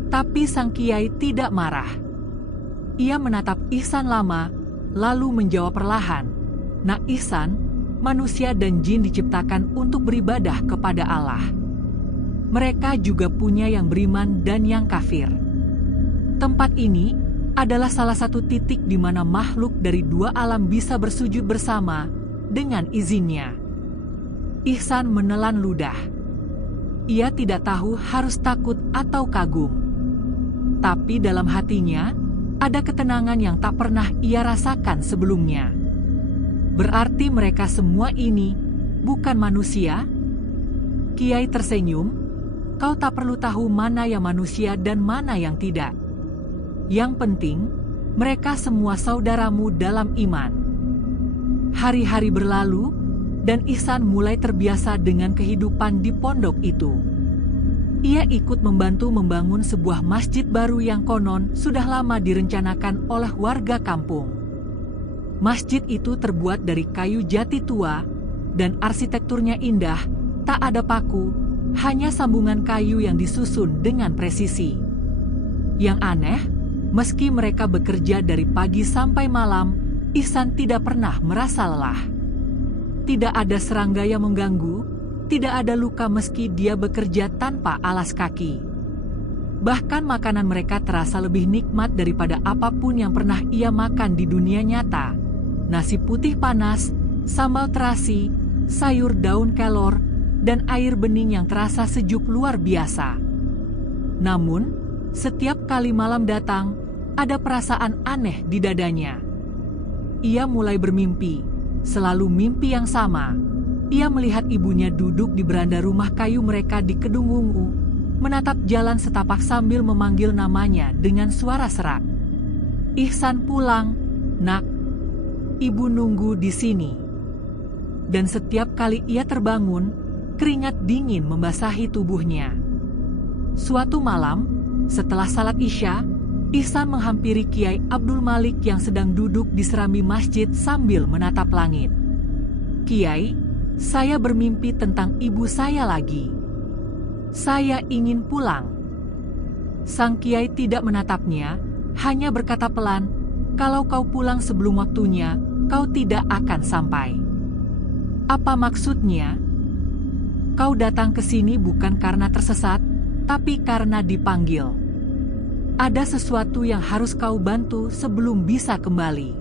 Tapi sang kiai tidak marah. Ia menatap Ihsan lama, lalu menjawab perlahan, "Nak Ihsan, manusia dan jin diciptakan untuk beribadah kepada Allah. Mereka juga punya yang beriman dan yang kafir. Tempat ini adalah salah satu titik di mana makhluk dari dua alam bisa bersujud bersama dengan izinnya." Ihsan menelan ludah. Ia tidak tahu harus takut atau kagum. Tapi dalam hatinya, ada ketenangan yang tak pernah ia rasakan sebelumnya. Berarti mereka semua ini bukan manusia? Kiai tersenyum, "Kau tak perlu tahu mana yang manusia dan mana yang tidak. Yang penting, mereka semua saudaramu dalam iman." Hari-hari berlalu, dan Ihsan mulai terbiasa dengan kehidupan di pondok itu. Ia ikut membantu membangun sebuah masjid baru yang konon sudah lama direncanakan oleh warga kampung. Masjid itu terbuat dari kayu jati tua, dan arsitekturnya indah, tak ada paku, hanya sambungan kayu yang disusun dengan presisi. Yang aneh, meski mereka bekerja dari pagi sampai malam, Ihsan tidak pernah merasa lelah. Tidak ada serangga yang mengganggu, tidak ada luka meski dia bekerja tanpa alas kaki. Bahkan makanan mereka terasa lebih nikmat daripada apapun yang pernah ia makan di dunia nyata. Nasi putih panas, sambal terasi, sayur daun kelor, dan air bening yang terasa sejuk luar biasa. Namun, setiap kali malam datang, ada perasaan aneh di dadanya. Ia mulai bermimpi. Selalu mimpi yang sama. Ia melihat ibunya duduk di beranda rumah kayu mereka di Kedung Wungu, menatap jalan setapak sambil memanggil namanya dengan suara serak. "Ihsan pulang, nak. Ibu nunggu di sini." Dan setiap kali ia terbangun, keringat dingin membasahi tubuhnya. Suatu malam, setelah salat Isya, Ihsan menghampiri Kiai Abdul Malik yang sedang duduk di serambi masjid sambil menatap langit. "Kiai, saya bermimpi tentang ibu saya lagi. Saya ingin pulang." Sang Kiai tidak menatapnya, hanya berkata pelan, "Kalau kau pulang sebelum waktunya, kau tidak akan sampai." "Apa maksudnya?" "Kau datang ke sini bukan karena tersesat, tapi karena dipanggil. Ada sesuatu yang harus kau bantu sebelum bisa kembali."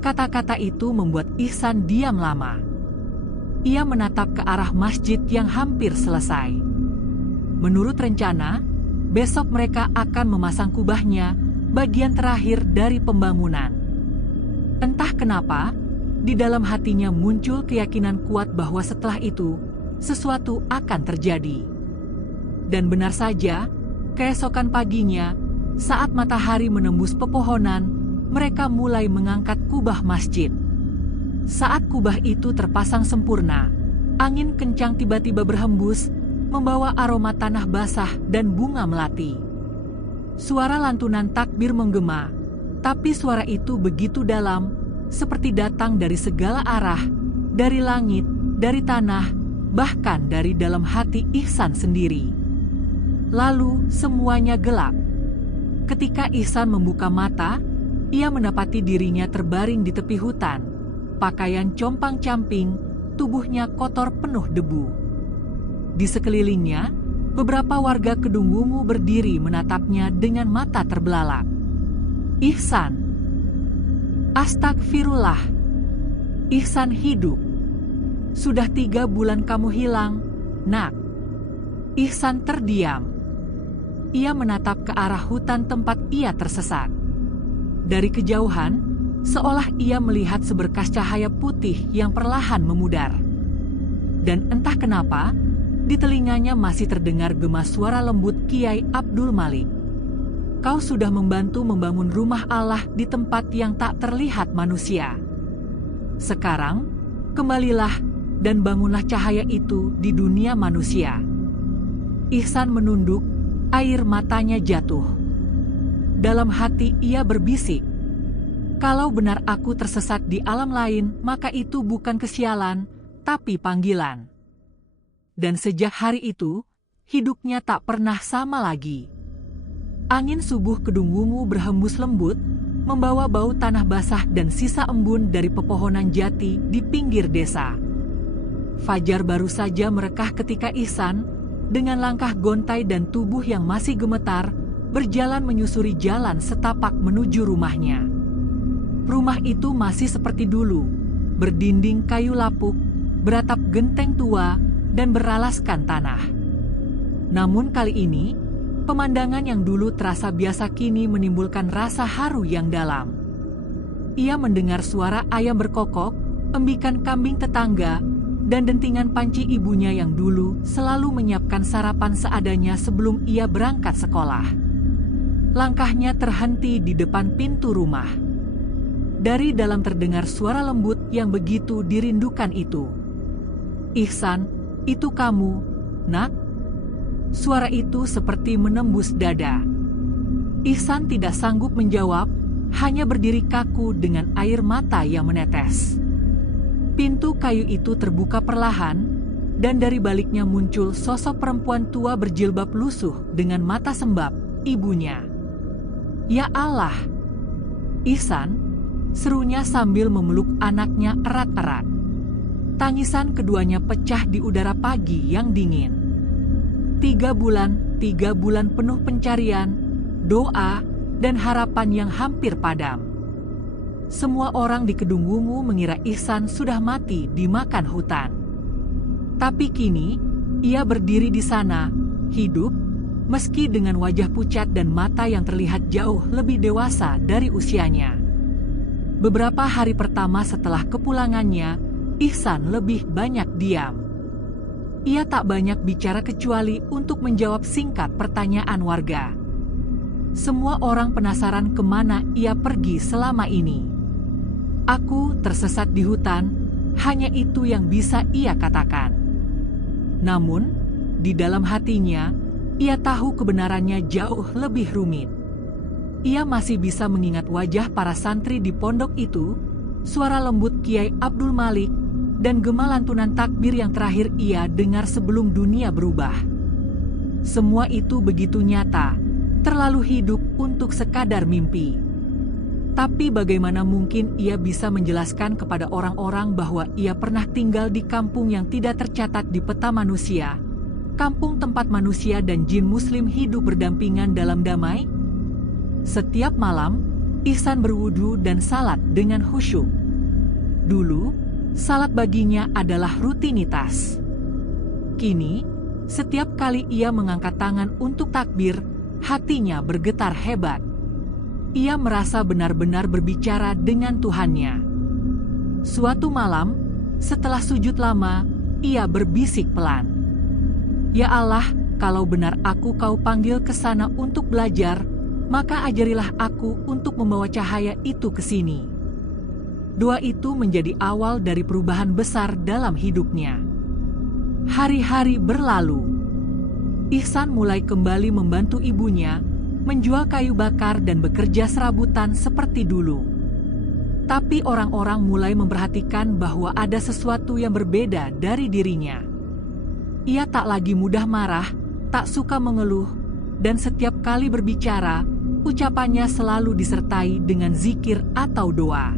Kata-kata itu membuat Ihsan diam lama. Ia menatap ke arah masjid yang hampir selesai. Menurut rencana, besok mereka akan memasang kubahnya, bagian terakhir dari pembangunan. Entah kenapa, di dalam hatinya muncul keyakinan kuat bahwa setelah itu, sesuatu akan terjadi. Dan benar saja, keesokan paginya, saat matahari menembus pepohonan, mereka mulai mengangkat kubah masjid. Saat kubah itu terpasang sempurna, angin kencang tiba-tiba berhembus, membawa aroma tanah basah dan bunga melati. Suara lantunan takbir menggema, tapi suara itu begitu dalam, seperti datang dari segala arah, dari langit, dari tanah, bahkan dari dalam hati Ihsan sendiri. Lalu semuanya gelap. Ketika Ihsan membuka mata, ia mendapati dirinya terbaring di tepi hutan. Pakaian compang-camping, tubuhnya kotor penuh debu. Di sekelilingnya, beberapa warga Kedung Wungu berdiri menatapnya dengan mata terbelalak. "Ihsan, astagfirullah. Ihsan hidup. Sudah 3 bulan kamu hilang, nak." Ihsan terdiam. Ia menatap ke arah hutan tempat ia tersesat. Dari kejauhan, seolah ia melihat seberkas cahaya putih yang perlahan memudar. Dan entah kenapa, di telinganya masih terdengar gema suara lembut Kiai Abdul Malik. "Kau sudah membantu membangun rumah Allah di tempat yang tak terlihat manusia. Sekarang, kembalilah dan bangunlah cahaya itu di dunia manusia." Ihsan menunduk, air matanya jatuh. Dalam hati ia berbisik, Kalau benar aku tersesat di alam lain, maka itu bukan kesialan, tapi panggilan. Dan sejak hari itu, hidupnya tak pernah sama lagi. Angin subuh Kedung Wungu berhembus lembut, membawa bau tanah basah dan sisa embun dari pepohonan jati di pinggir desa. Fajar baru saja merekah ketika Ihsan, dengan langkah gontai dan tubuh yang masih gemetar, berjalan menyusuri jalan setapak menuju rumahnya. Rumah itu masih seperti dulu, berdinding kayu lapuk, beratap genteng tua, dan beralaskan tanah. Namun kali ini, pemandangan yang dulu terasa biasa kini menimbulkan rasa haru yang dalam. Ia mendengar suara ayam berkokok, embikan kambing tetangga, dan dentingan panci ibunya yang dulu selalu menyiapkan sarapan seadanya sebelum ia berangkat sekolah. Langkahnya terhenti di depan pintu rumah. Dari dalam terdengar suara lembut yang begitu dirindukan itu. "Ihsan, itu kamu, Nak?" Suara itu seperti menembus dada. Ihsan tidak sanggup menjawab, hanya berdiri kaku dengan air mata yang menetes. Pintu kayu itu terbuka perlahan, dan dari baliknya muncul sosok perempuan tua berjilbab lusuh dengan mata sembab, ibunya. "Ya Allah!" "Ihsan," serunya sambil memeluk anaknya erat-erat. Tangisan keduanya pecah di udara pagi yang dingin. 3 bulan penuh pencarian, doa, dan harapan yang hampir padam. Semua orang di Kedung Wungu mengira Ihsan sudah mati dimakan hutan. Tapi kini, ia berdiri di sana, hidup, meski dengan wajah pucat dan mata yang terlihat jauh lebih dewasa dari usianya. Beberapa hari pertama setelah kepulangannya, Ihsan lebih banyak diam. Ia tak banyak bicara kecuali untuk menjawab singkat pertanyaan warga. Semua orang penasaran kemana ia pergi selama ini. "Aku tersesat di hutan," hanya itu yang bisa ia katakan. Namun, di dalam hatinya, ia tahu kebenarannya jauh lebih rumit. Ia masih bisa mengingat wajah para santri di pondok itu, suara lembut Kiai Abdul Malik, dan gema lantunan takbir yang terakhir ia dengar sebelum dunia berubah. Semua itu begitu nyata, terlalu hidup untuk sekadar mimpi. Tapi bagaimana mungkin ia bisa menjelaskan kepada orang-orang bahwa ia pernah tinggal di kampung yang tidak tercatat di peta manusia, kampung tempat manusia dan jin muslim hidup berdampingan dalam damai? Setiap malam, Ihsan berwudu dan salat dengan khusyuk. Dulu, salat baginya adalah rutinitas. Kini, setiap kali ia mengangkat tangan untuk takbir, hatinya bergetar hebat. Ia merasa benar-benar berbicara dengan Tuhannya. Suatu malam, setelah sujud lama, ia berbisik pelan. "Ya Allah, kalau benar aku Kau panggil ke sana untuk belajar, maka ajarilah aku untuk membawa cahaya itu ke sini." Doa itu menjadi awal dari perubahan besar dalam hidupnya. Hari-hari berlalu. Ihsan mulai kembali membantu ibunya, menjual kayu bakar dan bekerja serabutan seperti dulu. Tapi orang-orang mulai memperhatikan bahwa ada sesuatu yang berbeda dari dirinya. Ia tak lagi mudah marah, tak suka mengeluh, dan setiap kali berbicara, ucapannya selalu disertai dengan zikir atau doa.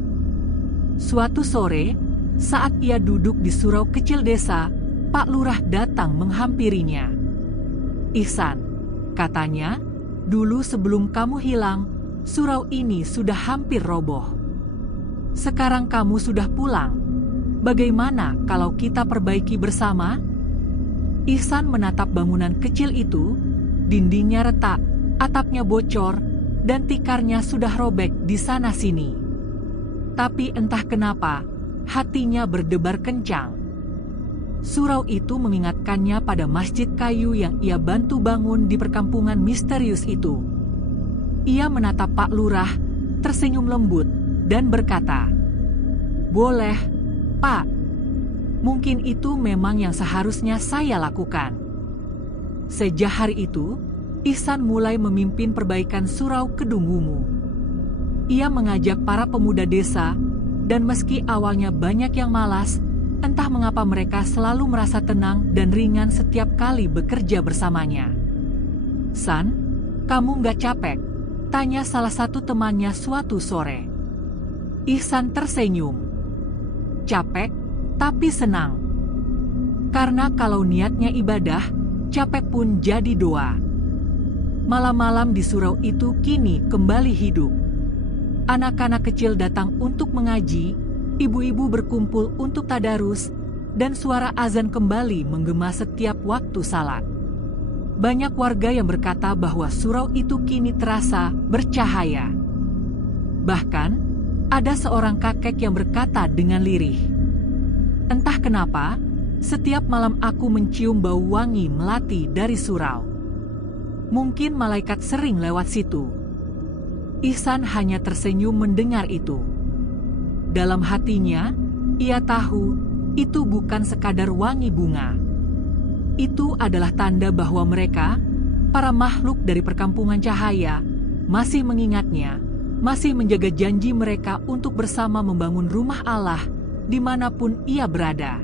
Suatu sore, saat ia duduk di surau kecil desa, Pak Lurah datang menghampirinya. "Ihsan," katanya, "dulu sebelum kamu hilang, surau ini sudah hampir roboh. Sekarang kamu sudah pulang. Bagaimana kalau kita perbaiki bersama?" Ihsan menatap bangunan kecil itu, dindingnya retak, atapnya bocor, dan tikarnya sudah robek di sana-sini. Tapi entah kenapa, hatinya berdebar kencang. Surau itu mengingatkannya pada masjid kayu yang ia bantu bangun di perkampungan misterius itu. Ia menatap Pak Lurah, tersenyum lembut, dan berkata, "Boleh, Pak. Mungkin itu memang yang seharusnya saya lakukan." Sejak hari itu, Ihsan mulai memimpin perbaikan surau Kedung Wungu. ia mengajak para pemuda desa, dan meski awalnya banyak yang malas, entah mengapa mereka selalu merasa tenang dan ringan setiap kali bekerja bersamanya. "San, kamu nggak capek?" tanya salah satu temannya suatu sore. Ihsan tersenyum. "Capek, tapi senang. Karena kalau niatnya ibadah, capek pun jadi doa." Malam-malam di surau itu kini kembali hidup. Anak-anak kecil datang untuk mengaji, ibu-ibu berkumpul untuk tadarus, dan suara azan kembali menggema setiap waktu salat. Banyak warga yang berkata bahwa surau itu kini terasa bercahaya. Bahkan, ada seorang kakek yang berkata dengan lirih, "Entah kenapa, setiap malam aku mencium bau wangi melati dari surau. Mungkin malaikat sering lewat situ." Ihsan hanya tersenyum mendengar itu. Dalam hatinya, ia tahu itu bukan sekadar wangi bunga. Itu adalah tanda bahwa mereka, para makhluk dari perkampungan cahaya, masih mengingatnya, masih menjaga janji mereka untuk bersama membangun rumah Allah dimanapun ia berada.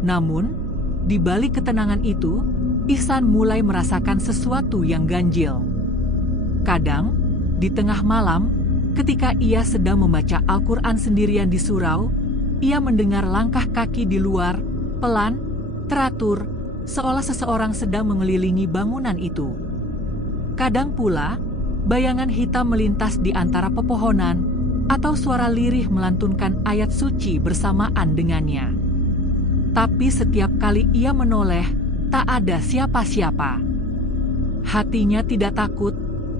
Namun, di balik ketenangan itu, Ihsan mulai merasakan sesuatu yang ganjil. Kadang, di tengah malam, ketika ia sedang membaca Al-Quran sendirian di surau, ia mendengar langkah kaki di luar, pelan, teratur, seolah seseorang sedang mengelilingi bangunan itu. Kadang pula, bayangan hitam melintas di antara pepohonan, atau suara lirih melantunkan ayat suci bersamaan dengannya. Tapi setiap kali ia menoleh, tak ada siapa-siapa. Hatinya tidak takut,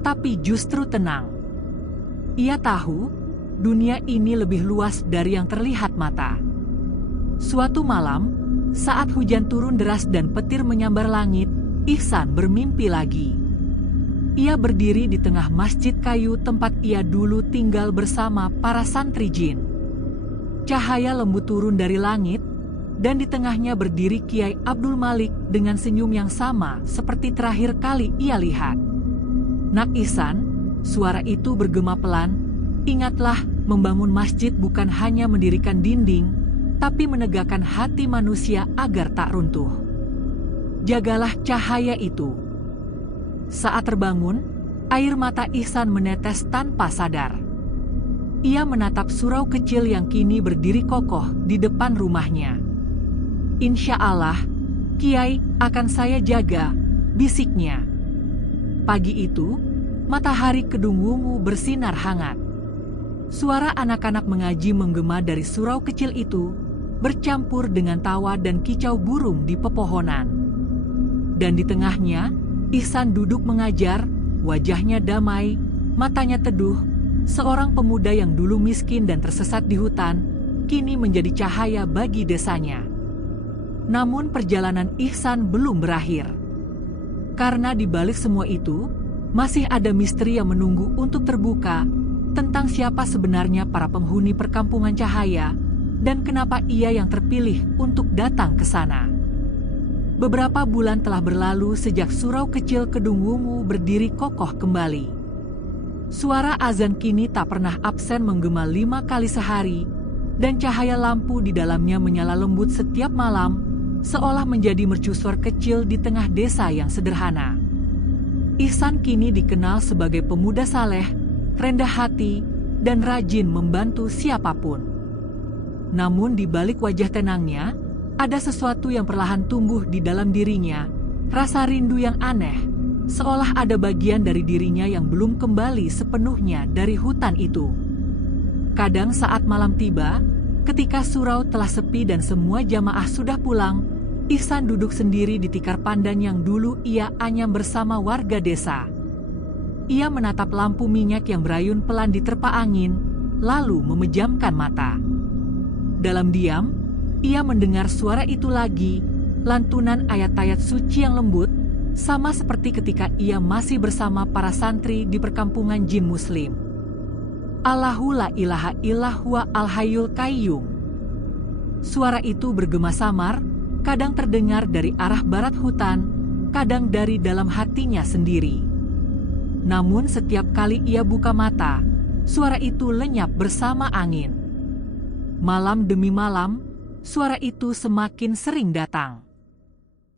tapi justru tenang. Ia tahu, dunia ini lebih luas dari yang terlihat mata. Suatu malam, saat hujan turun deras dan petir menyambar langit, Ihsan bermimpi lagi. Ia berdiri di tengah masjid kayu tempat ia dulu tinggal bersama para santri jin. Cahaya lembut turun dari langit, dan di tengahnya berdiri Kiai Abdul Malik dengan senyum yang sama seperti terakhir kali ia lihat. "Nak Ihsan," suara itu bergema pelan, "ingatlah, membangun masjid bukan hanya mendirikan dinding, tapi menegakkan hati manusia agar tak runtuh. Jagalah cahaya itu." Saat terbangun, air mata Ihsan menetes tanpa sadar. Ia menatap surau kecil yang kini berdiri kokoh di depan rumahnya. "Insya Allah, Kiai, akan saya jaga," bisiknya. Pagi itu, matahari Kedung Wungu bersinar hangat. Suara anak-anak mengaji menggema dari surau kecil itu, bercampur dengan tawa dan kicau burung di pepohonan. Dan di tengahnya, Ihsan duduk mengajar, wajahnya damai, matanya teduh, seorang pemuda yang dulu miskin dan tersesat di hutan, kini menjadi cahaya bagi desanya. Namun perjalanan Ihsan belum berakhir. Karena di balik semua itu, masih ada misteri yang menunggu untuk terbuka tentang siapa sebenarnya para penghuni perkampungan cahaya dan kenapa ia yang terpilih untuk datang ke sana. Beberapa bulan telah berlalu sejak surau kecil Kedung Wungu berdiri kokoh kembali. Suara azan kini tak pernah absen menggema 5 kali sehari, dan cahaya lampu di dalamnya menyala lembut setiap malam, seolah menjadi mercusuar kecil di tengah desa yang sederhana. Ihsan kini dikenal sebagai pemuda saleh, rendah hati, dan rajin membantu siapapun. Namun di balik wajah tenangnya, ada sesuatu yang perlahan tumbuh di dalam dirinya, rasa rindu yang aneh, seolah ada bagian dari dirinya yang belum kembali sepenuhnya dari hutan itu. Kadang saat malam tiba, ketika surau telah sepi dan semua jamaah sudah pulang, Ihsan duduk sendiri di tikar pandan yang dulu ia anyam bersama warga desa. Ia menatap lampu minyak yang berayun pelan diterpa angin, lalu memejamkan mata. Dalam diam, ia mendengar suara itu lagi, lantunan ayat-ayat suci yang lembut, sama seperti ketika ia masih bersama para santri di perkampungan jin muslim. Allahu la ilaha illa huwa al-hayyul qayyum. Suara itu bergema samar, kadang terdengar dari arah barat hutan, kadang dari dalam hatinya sendiri. Namun setiap kali ia buka mata, suara itu lenyap bersama angin. Malam demi malam, suara itu semakin sering datang.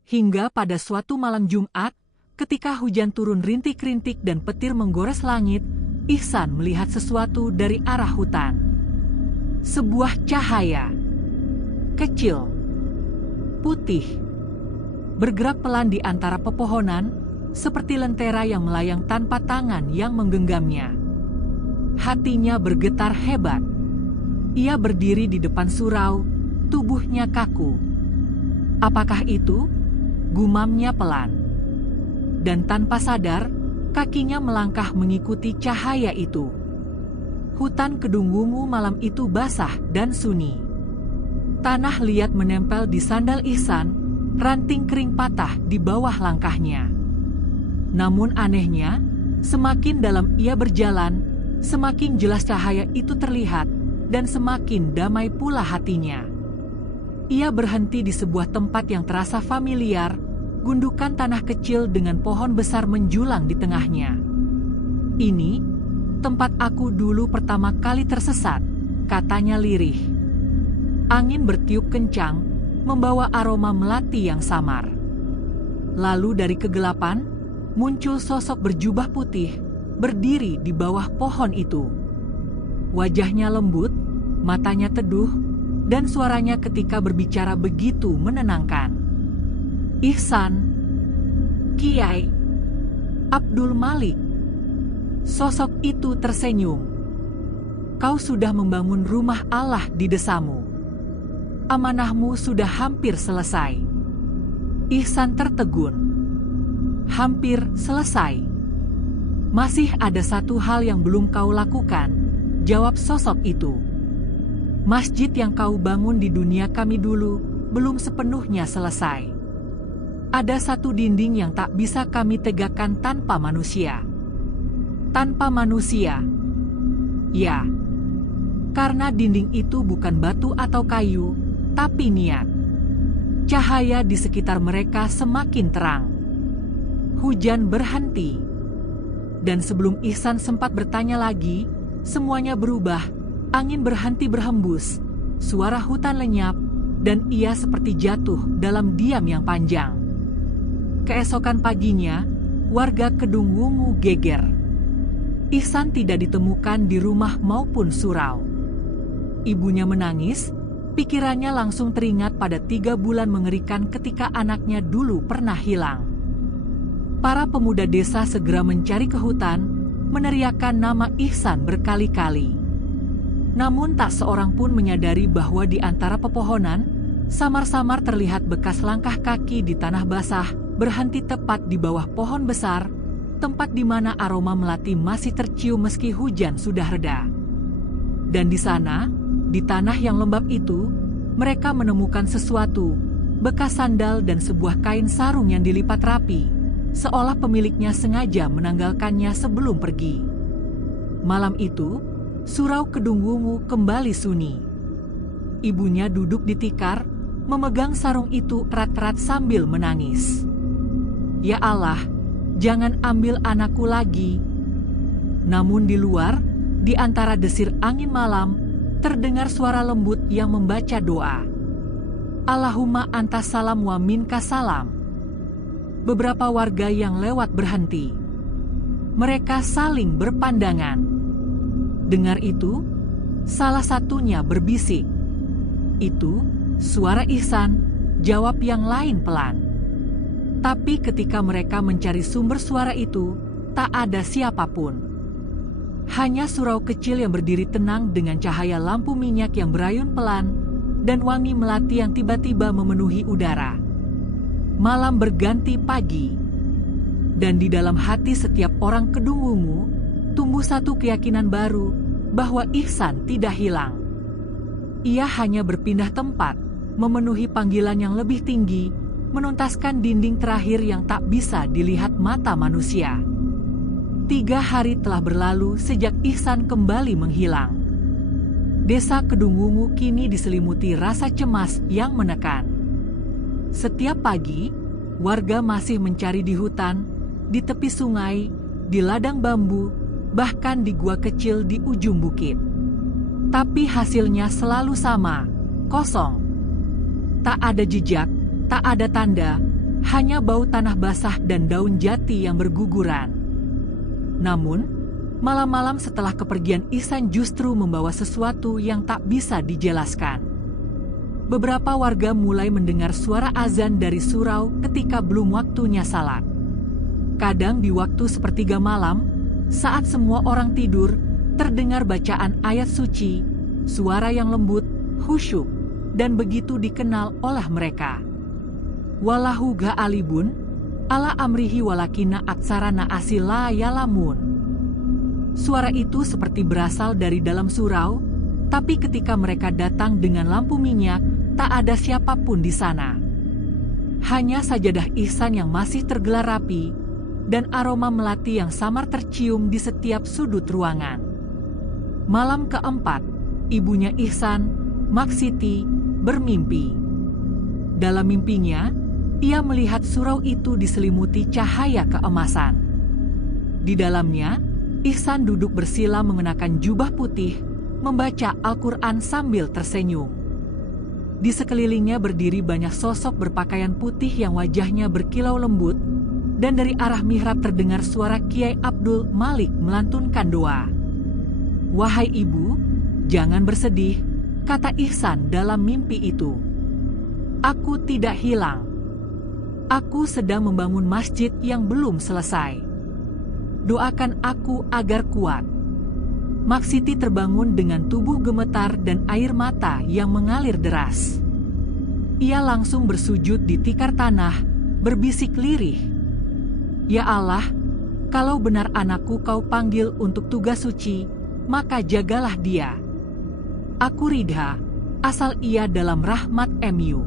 Hingga pada suatu malam Jumat, ketika hujan turun rintik-rintik dan petir menggores langit, Ihsan melihat sesuatu dari arah hutan. Sebuah cahaya kecil, putih, bergerak pelan di antara pepohonan, seperti lentera yang melayang tanpa tangan yang menggenggamnya. Hatinya bergetar hebat. Ia berdiri di depan surau, tubuhnya kaku. Apakah itu? Gumamnya pelan. Dan tanpa sadar, kakinya melangkah mengikuti cahaya itu. Hutan Kedung Wungu malam itu basah dan sunyi. Tanah liat menempel di sandal Ihsan, ranting kering patah di bawah langkahnya. Namun anehnya, semakin dalam ia berjalan, semakin jelas cahaya itu terlihat, dan semakin damai pula hatinya. Ia berhenti di sebuah tempat yang terasa familiar, gundukan tanah kecil dengan pohon besar menjulang di tengahnya. Ini, tempat aku dulu pertama kali tersesat, katanya lirih. Angin bertiup kencang, membawa aroma melati yang samar. Lalu dari kegelapan, muncul sosok berjubah putih, berdiri di bawah pohon itu. Wajahnya lembut, matanya teduh, dan suaranya ketika berbicara begitu menenangkan. Ihsan, Kiai Abdul Malik. Sosok itu tersenyum. Kau sudah membangun rumah Allah di desamu. Amanahmu sudah hampir selesai. Ihsan tertegun. Hampir selesai. Masih ada satu hal yang belum kau lakukan, jawab sosok itu. Masjid yang kau bangun di dunia kami dulu belum sepenuhnya selesai. Ada satu dinding yang tak bisa kami tegakkan tanpa manusia. Tanpa manusia. Ya, karena dinding itu bukan batu atau kayu, tapi niat. Cahaya di sekitar mereka semakin terang. Hujan berhenti. Dan sebelum Ihsan sempat bertanya lagi, semuanya berubah, angin berhenti berhembus, suara hutan lenyap, dan ia seperti jatuh dalam diam yang panjang. Keesokan paginya, warga Kedung Wungu geger. Ihsan tidak ditemukan di rumah maupun surau. Ibunya menangis, pikirannya langsung teringat pada 3 bulan mengerikan ketika anaknya dulu pernah hilang. Para pemuda desa segera mencari ke hutan, meneriakkan nama Ihsan berkali-kali. Namun tak seorang pun menyadari bahwa di antara pepohonan, samar-samar terlihat bekas langkah kaki di tanah basah, berhenti tepat di bawah pohon besar, tempat di mana aroma melati masih tercium meski hujan sudah reda. Dan di sana, di tanah yang lembab itu, mereka menemukan sesuatu, bekas sandal dan sebuah kain sarung yang dilipat rapi, seolah pemiliknya sengaja menanggalkannya sebelum pergi. Malam itu, surau Kedung Wungu kembali sunyi. Ibunya duduk di tikar, memegang sarung itu erat-erat sambil menangis. Ya Allah, jangan ambil anakku lagi. Namun di luar, di antara desir angin malam, terdengar suara lembut yang membaca doa. Allahumma antas salam wa minka salam. Beberapa warga yang lewat berhenti. Mereka saling berpandangan. Dengar itu, salah satunya berbisik. Itu suara Ihsan, jawab yang lain pelan. Tapi ketika mereka mencari sumber suara itu, tak ada siapapun. Hanya surau kecil yang berdiri tenang dengan cahaya lampu minyak yang berayun pelan dan wangi melati yang tiba-tiba memenuhi udara. Malam berganti pagi, dan di dalam hati setiap orang Kedung Wungu tumbuh satu keyakinan baru bahwa Ihsan tidak hilang. Ia hanya berpindah tempat, memenuhi panggilan yang lebih tinggi, menuntaskan dinding terakhir yang tak bisa dilihat mata manusia. 3 hari telah berlalu sejak Ihsan kembali menghilang. Desa Kedung Wungu kini diselimuti rasa cemas yang menekan. Setiap pagi, warga masih mencari di hutan, di tepi sungai, di ladang bambu, bahkan di gua kecil di ujung bukit. Tapi hasilnya selalu sama, kosong. Tak ada jejak, tak ada tanda, hanya bau tanah basah dan daun jati yang berguguran. Namun, malam-malam setelah kepergian Ihsan justru membawa sesuatu yang tak bisa dijelaskan. Beberapa warga mulai mendengar suara azan dari surau ketika belum waktunya salat. Kadang di waktu sepertiga malam, saat semua orang tidur, terdengar bacaan ayat suci, suara yang lembut, khusyuk, dan begitu dikenal oleh mereka. Wallahu ga'alibun, ala amrihi walakina aksarana asila yalamun. Suara itu seperti berasal dari dalam surau, tapi ketika mereka datang dengan lampu minyak, tak ada siapapun di sana. Hanya sajadah ihsan yang masih tergelar rapi, dan aroma melati yang samar tercium di setiap sudut ruangan. Malam keempat, ibunya Ihsan, Maksiti, bermimpi. Dalam mimpinya, ia melihat surau itu diselimuti cahaya keemasan. Di dalamnya, Ihsan duduk bersila mengenakan jubah putih, membaca Al-Quran sambil tersenyum. Di sekelilingnya berdiri banyak sosok berpakaian putih yang wajahnya berkilau lembut, dan dari arah mihrab terdengar suara Kiai Abdul Malik melantunkan doa. "Wahai ibu, jangan bersedih," kata Ihsan dalam mimpi itu. "Aku tidak hilang. Aku sedang membangun masjid yang belum selesai. Doakan aku agar kuat." Maksiti terbangun dengan tubuh gemetar dan air mata yang mengalir deras. Ia langsung bersujud di tikar tanah, berbisik lirih, "Ya Allah, kalau benar anakku kau panggil untuk tugas suci, maka jagalah dia. Aku ridha, asal ia dalam rahmat MU."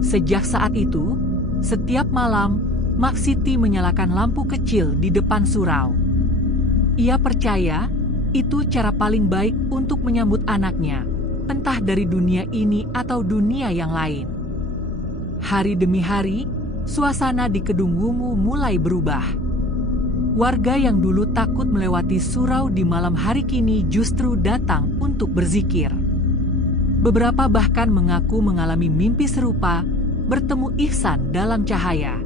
Sejak saat itu, setiap malam, Maksiti menyalakan lampu kecil di depan surau. Ia percaya itu cara paling baik untuk menyambut anaknya, entah dari dunia ini atau dunia yang lain. Hari demi hari, suasana di Kedung Wungu mulai berubah. Warga yang dulu takut melewati surau di malam hari kini justru datang untuk berzikir. Beberapa bahkan mengaku mengalami mimpi serupa, bertemu Ihsan dalam cahaya.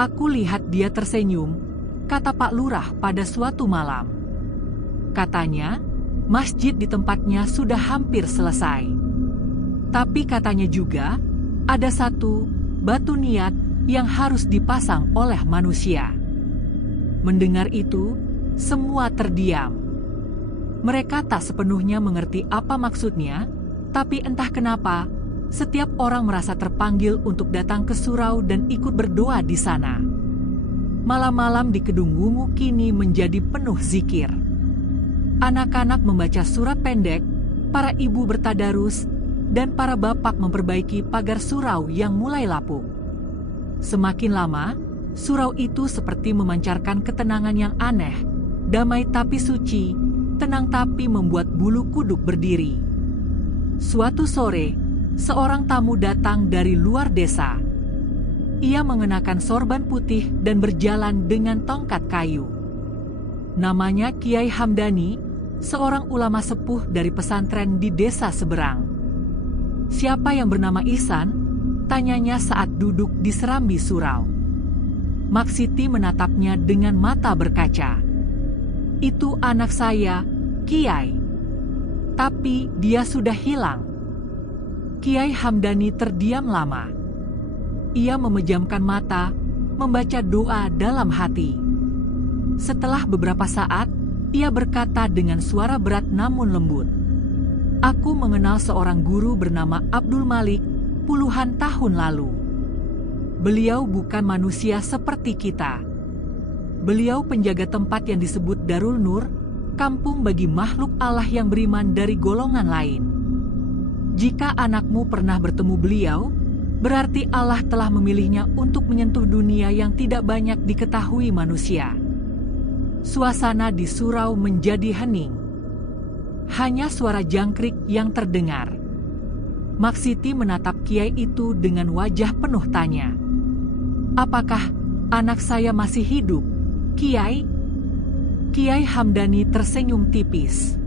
"Aku lihat dia tersenyum," kata Pak Lurah pada suatu malam. Katanya, masjid di tempatnya sudah hampir selesai. Tapi katanya juga, ada satu batu niat yang harus dipasang oleh manusia. Mendengar itu, semua terdiam. Mereka tak sepenuhnya mengerti apa maksudnya, tapi entah kenapa, setiap orang merasa terpanggil untuk datang ke surau dan ikut berdoa di sana. Malam-malam di Kedung Wungu kini menjadi penuh zikir. Anak-anak membaca surat pendek, para ibu bertadarus, dan para bapak memperbaiki pagar surau yang mulai lapuk. Semakin lama, surau itu seperti memancarkan ketenangan yang aneh, damai tapi suci, tenang tapi membuat bulu kuduk berdiri. Suatu sore, seorang tamu datang dari luar desa. Ia mengenakan sorban putih dan berjalan dengan tongkat kayu. Namanya Kiai Hamdani, seorang ulama sepuh dari pesantren di desa seberang. "Siapa yang bernama Ihsan?" tanyanya saat duduk di serambi surau. Maksiti menatapnya dengan mata berkaca. "Itu anak saya, Kiai. Tapi dia sudah hilang." Kiai Hamdani terdiam lama. Ia memejamkan mata, membaca doa dalam hati. Setelah beberapa saat, ia berkata dengan suara berat namun lembut, "Aku mengenal seorang guru bernama Abdul Malik puluhan tahun lalu. Beliau bukan manusia seperti kita. Beliau penjaga tempat yang disebut Darul Nur, kampung bagi makhluk Allah yang beriman dari golongan lain. Jika anakmu pernah bertemu beliau, berarti Allah telah memilihnya untuk menyentuh dunia yang tidak banyak diketahui manusia." Suasana di surau menjadi hening. Hanya suara jangkrik yang terdengar. Maksiti menatap Kiai itu dengan wajah penuh tanya. "Apakah anak saya masih hidup, Kiai?" Kiai Hamdani tersenyum tipis.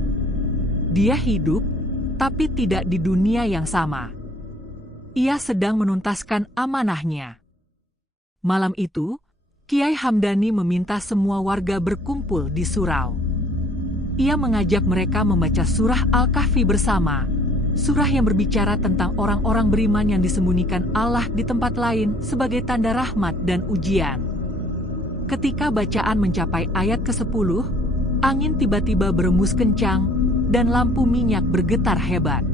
Dia hidup, tapi tidak di dunia yang sama. Ia sedang menuntaskan amanahnya. Malam itu, Kiai Hamdani meminta semua warga berkumpul di surau. Ia mengajak mereka membaca surah Al-Kahfi bersama, surah yang berbicara tentang orang-orang beriman yang disembunyikan Allah di tempat lain sebagai tanda rahmat dan ujian. Ketika bacaan mencapai ayat ke-10, angin tiba-tiba berembus kencang dan lampu minyak bergetar hebat.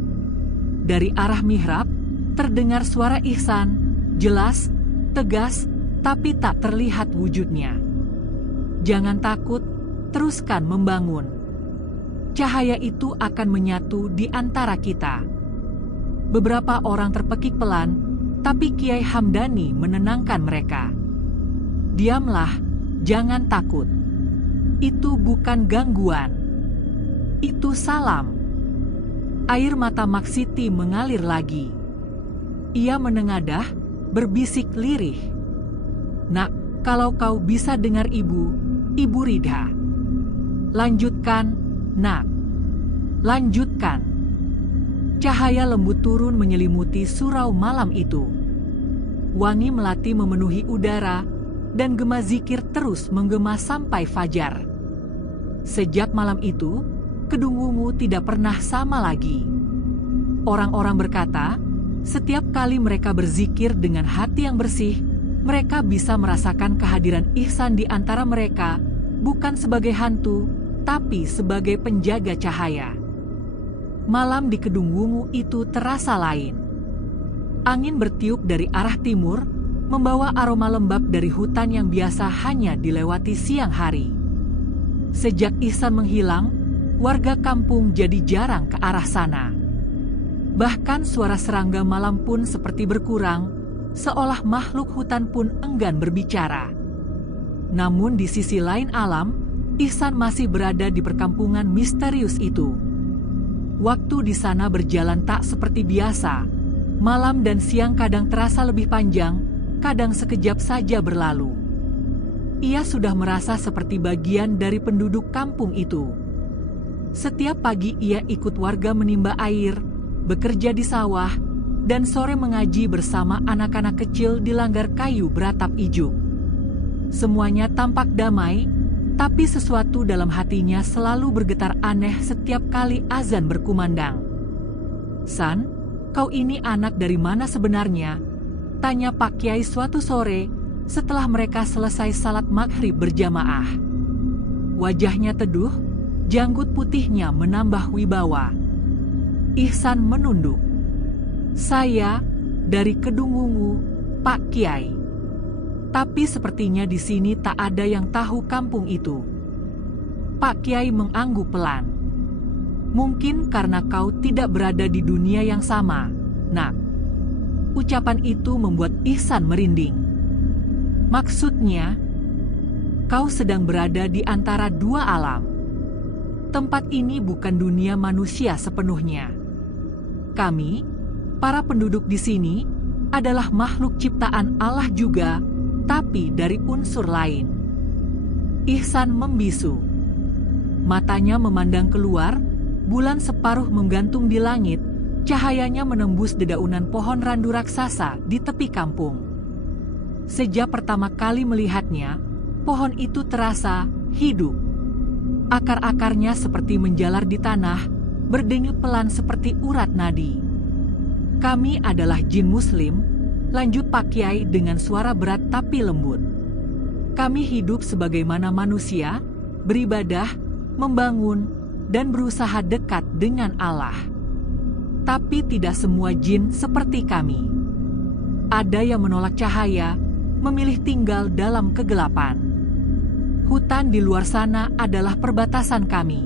Dari arah mihrab, terdengar suara Ihsan, jelas, tegas, tapi tak terlihat wujudnya. Jangan takut, teruskan membangun. Cahaya itu akan menyatu di antara kita. Beberapa orang terpekik pelan, tapi Kiai Hamdani menenangkan mereka. Diamlah, jangan takut. Itu bukan gangguan. Itu salam. Air mata Maksiti mengalir lagi. Ia menengadah, berbisik lirih. Nak, kalau kau bisa dengar ibu, Ibu Ridha. Lanjutkan, nak. Lanjutkan. Cahaya lembut turun menyelimuti surau malam itu. Wangi melati memenuhi udara, dan gema zikir terus menggema sampai fajar. Sejak malam itu, Kedung Wungu tidak pernah sama lagi. Orang-orang berkata, setiap kali mereka berzikir dengan hati yang bersih, mereka bisa merasakan kehadiran Ihsan di antara mereka, bukan sebagai hantu, tapi sebagai penjaga cahaya. Malam di Kedung Wungu itu terasa lain. Angin bertiup dari arah timur, membawa aroma lembab dari hutan yang biasa hanya dilewati siang hari. Sejak Ihsan menghilang, warga kampung jadi jarang ke arah sana. Bahkan suara serangga malam pun seperti berkurang, seolah makhluk hutan pun enggan berbicara. Namun di sisi lain alam, Ihsan masih berada di perkampungan misterius itu. Waktu di sana berjalan tak seperti biasa. Malam dan siang kadang terasa lebih panjang, kadang sekejap saja berlalu. Ia sudah merasa seperti bagian dari penduduk kampung itu. Setiap pagi ia ikut warga menimba air, bekerja di sawah, dan sore mengaji bersama anak-anak kecil di langgar kayu beratap ijuk. Semuanya tampak damai, tapi sesuatu dalam hatinya selalu bergetar aneh setiap kali azan berkumandang. "San, kau ini anak dari mana sebenarnya?" tanya Pak Kiai suatu sore setelah mereka selesai salat maghrib berjamaah. Wajahnya teduh, janggut putihnya menambah wibawa. Ihsan menunduk. "Saya dari Kedung Wungu, Pak Kiai." Tapi sepertinya di sini tak ada yang tahu kampung itu. Pak Kiai mengangguk pelan. "Mungkin karena kau tidak berada di dunia yang sama, nak." Ucapan itu membuat Ihsan merinding. "Maksudnya, kau sedang berada di antara dua alam. Tempat ini bukan dunia manusia sepenuhnya. Kami, para penduduk di sini, adalah makhluk ciptaan Allah juga, tapi dari unsur lain." Ihsan membisu. Matanya memandang keluar, bulan separuh menggantung di langit, cahayanya menembus dedaunan pohon randu raksasa di tepi kampung. Sejak pertama kali melihatnya, pohon itu terasa hidup. Akar-akarnya seperti menjalar di tanah, berdenyut pelan seperti urat nadi. "Kami adalah jin muslim," lanjut Pak Kiai dengan suara berat tapi lembut. "Kami hidup sebagaimana manusia, beribadah, membangun, dan berusaha dekat dengan Allah. Tapi tidak semua jin seperti kami. Ada yang menolak cahaya, memilih tinggal dalam kegelapan. Hutan di luar sana adalah perbatasan kami."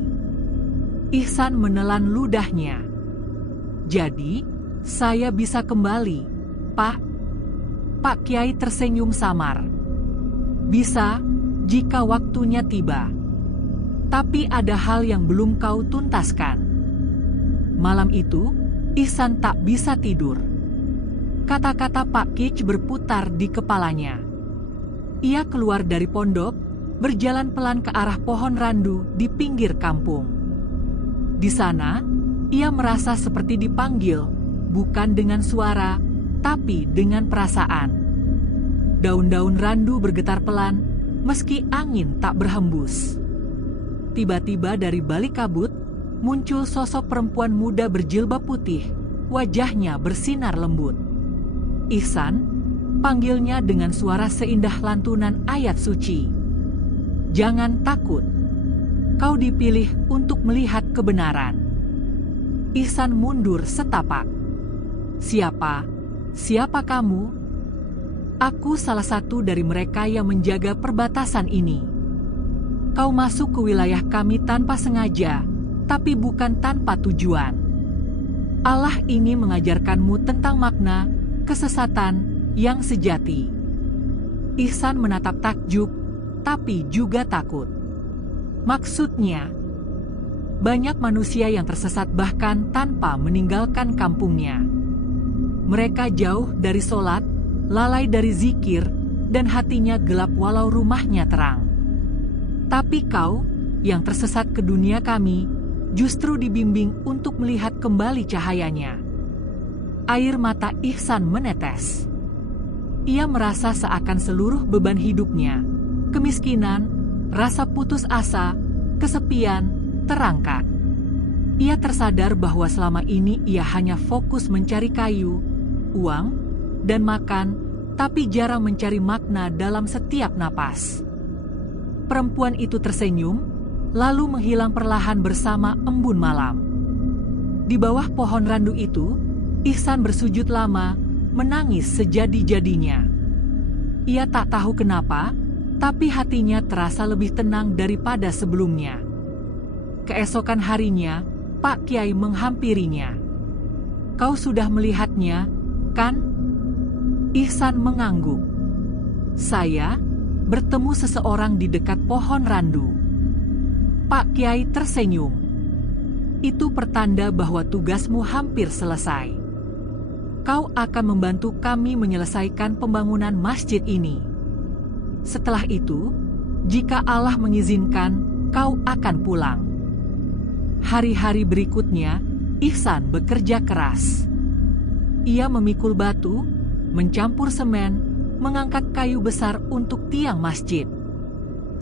Ihsan menelan ludahnya. "Jadi, saya bisa kembali, Pak?" Pak Kiai tersenyum samar. "Bisa, jika waktunya tiba. Tapi ada hal yang belum kau tuntaskan." Malam itu, Ihsan tak bisa tidur. Kata-kata Pak Kiai berputar di kepalanya. Ia keluar dari pondok, berjalan pelan ke arah pohon randu di pinggir kampung. Di sana, ia merasa seperti dipanggil, bukan dengan suara, tapi dengan perasaan. Daun-daun randu bergetar pelan, meski angin tak berhembus. Tiba-tiba dari balik kabut, muncul sosok perempuan muda berjilbab putih, wajahnya bersinar lembut. "Ihsan," panggilnya dengan suara seindah lantunan ayat suci. "Jangan takut. Kau dipilih untuk melihat kebenaran." Ihsan mundur setapak. Siapa kamu?" "Aku salah satu dari mereka yang menjaga perbatasan ini. Kau masuk ke wilayah kami tanpa sengaja, tapi bukan tanpa tujuan. Allah ingin mengajarkanmu tentang makna kesesatan yang sejati." Ihsan menatap takjub, tapi juga takut. "Maksudnya?" "Banyak manusia yang tersesat bahkan tanpa meninggalkan kampungnya. Mereka jauh dari sholat, lalai dari zikir, dan hatinya gelap walau rumahnya terang. Tapi kau, yang tersesat ke dunia kami, justru dibimbing untuk melihat kembali cahayanya." Air mata Ihsan menetes. Ia merasa seakan seluruh beban hidupnya, kemiskinan, rasa putus asa, kesepian, terangkat. Ia tersadar bahwa selama ini ia hanya fokus mencari kayu, uang, dan makan, tapi jarang mencari makna dalam setiap napas. Perempuan itu tersenyum, lalu menghilang perlahan bersama embun malam. Di bawah pohon randu itu, Ihsan bersujud lama, menangis sejadi-jadinya. Ia tak tahu kenapa, tapi hatinya terasa lebih tenang daripada sebelumnya. Keesokan harinya, Pak Kiai menghampirinya. "Kau sudah melihatnya, kan?" Ihsan mengangguk. "Saya bertemu seseorang di dekat pohon randu." Pak Kiai tersenyum. "Itu pertanda bahwa tugasmu hampir selesai. Kau akan membantu kami menyelesaikan pembangunan masjid ini. Setelah itu, jika Allah mengizinkan, kau akan pulang." Hari-hari berikutnya, Ihsan bekerja keras. Ia memikul batu, mencampur semen, mengangkat kayu besar untuk tiang masjid.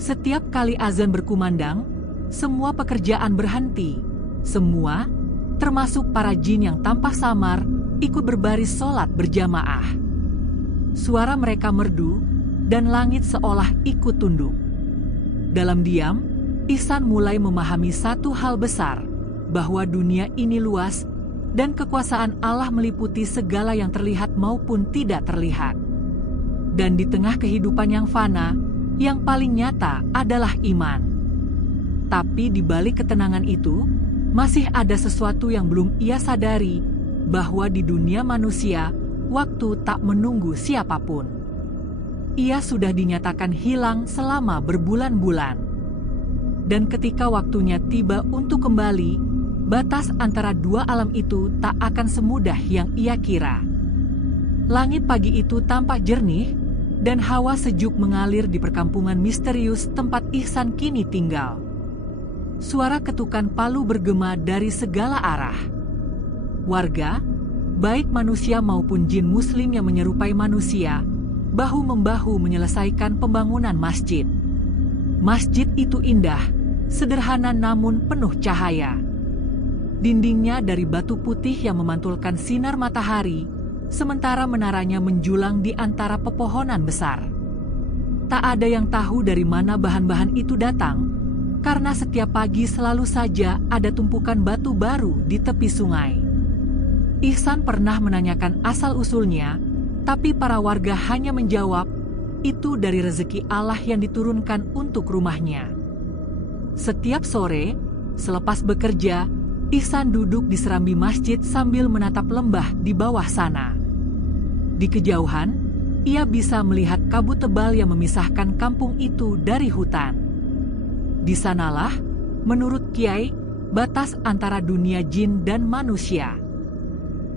Setiap kali azan berkumandang, semua pekerjaan berhenti. Semua, termasuk para jin yang tampak samar, ikut berbaris sholat berjamaah. Suara mereka merdu, dan langit seolah ikut tunduk. Dalam diam, Ihsan mulai memahami satu hal besar, bahwa dunia ini luas, dan kekuasaan Allah meliputi segala yang terlihat maupun tidak terlihat. Dan di tengah kehidupan yang fana, yang paling nyata adalah iman. Tapi di balik ketenangan itu, masih ada sesuatu yang belum ia sadari, bahwa di dunia manusia, waktu tak menunggu siapapun. Ia sudah dinyatakan hilang selama berbulan-bulan. Dan ketika waktunya tiba untuk kembali, batas antara dua alam itu tak akan semudah yang ia kira. Langit pagi itu tampak jernih, dan hawa sejuk mengalir di perkampungan misterius tempat Ihsan kini tinggal. Suara ketukan palu bergema dari segala arah. Warga, baik manusia maupun jin muslim yang menyerupai manusia, bahu-membahu menyelesaikan pembangunan masjid. Masjid itu indah, sederhana namun penuh cahaya. Dindingnya dari batu putih yang memantulkan sinar matahari, sementara menaranya menjulang di antara pepohonan besar. Tak ada yang tahu dari mana bahan-bahan itu datang, karena setiap pagi selalu saja ada tumpukan batu baru di tepi sungai. Ihsan pernah menanyakan asal-usulnya, tapi para warga hanya menjawab, itu dari rezeki Allah yang diturunkan untuk rumahnya. Setiap sore, selepas bekerja, Ihsan duduk di serambi masjid sambil menatap lembah di bawah sana. Di kejauhan, ia bisa melihat kabut tebal yang memisahkan kampung itu dari hutan. Di sanalah, menurut Kiai, batas antara dunia jin dan manusia.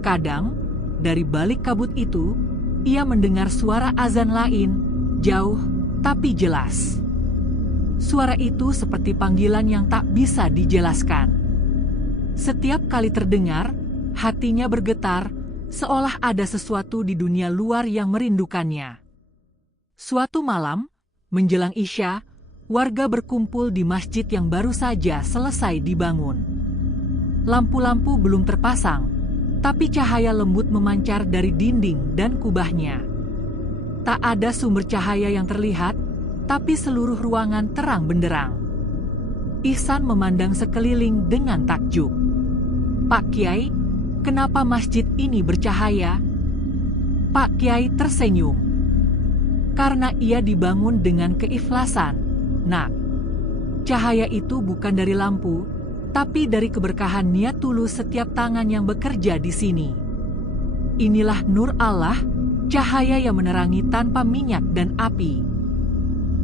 Kadang, dari balik kabut itu, ia mendengar suara azan lain, jauh tapi jelas. Suara itu seperti panggilan yang tak bisa dijelaskan. Setiap kali terdengar, hatinya bergetar, seolah ada sesuatu di dunia luar yang merindukannya. Suatu malam, menjelang Isya, warga berkumpul di masjid yang baru saja selesai dibangun. Lampu-lampu belum terpasang, tapi cahaya lembut memancar dari dinding dan kubahnya. Tak ada sumber cahaya yang terlihat, tapi seluruh ruangan terang benderang. Ihsan memandang sekeliling dengan takjub. "Pak Kiai, kenapa masjid ini bercahaya?" Pak Kiai tersenyum. "Karena ia dibangun dengan keikhlasan, Nak. Cahaya itu bukan dari lampu, tapi dari keberkahan niat tulus setiap tangan yang bekerja di sini. Inilah nur Allah, cahaya yang menerangi tanpa minyak dan api."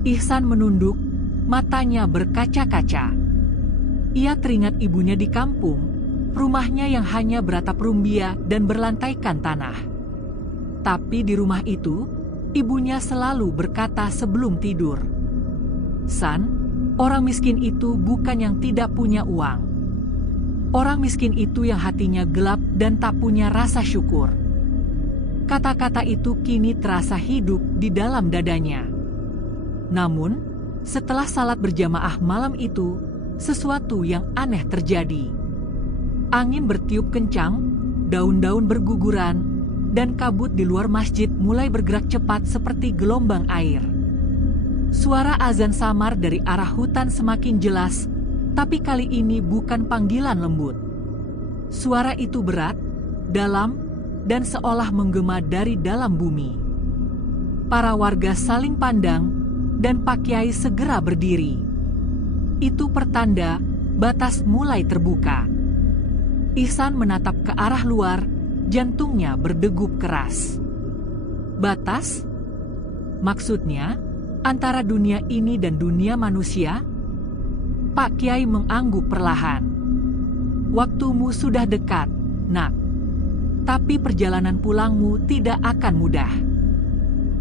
Ihsan menunduk, matanya berkaca-kaca. Ia teringat ibunya di kampung, rumahnya yang hanya beratap rumbia dan berlantaikan tanah. Tapi di rumah itu, ibunya selalu berkata sebelum tidur, "San, orang miskin itu bukan yang tidak punya uang. Orang miskin itu yang hatinya gelap dan tak punya rasa syukur." Kata-kata itu kini terasa hidup di dalam dadanya. Namun, setelah salat berjamaah malam itu, sesuatu yang aneh terjadi. Angin bertiup kencang, daun-daun berguguran, dan kabut di luar masjid mulai bergerak cepat seperti gelombang air. Suara azan samar dari arah hutan semakin jelas, tapi kali ini bukan panggilan lembut. Suara itu berat, dalam, dan seolah menggema dari dalam bumi. Para warga saling pandang, dan Pak Kiai segera berdiri. Itu pertanda batas mulai terbuka. Ihsan menatap ke arah luar, jantungnya berdegup keras. Batas? Maksudnya, antara dunia ini dan dunia manusia? Pak Kiai mengangguk perlahan. "Waktumu sudah dekat, Nak. Tapi perjalanan pulangmu tidak akan mudah.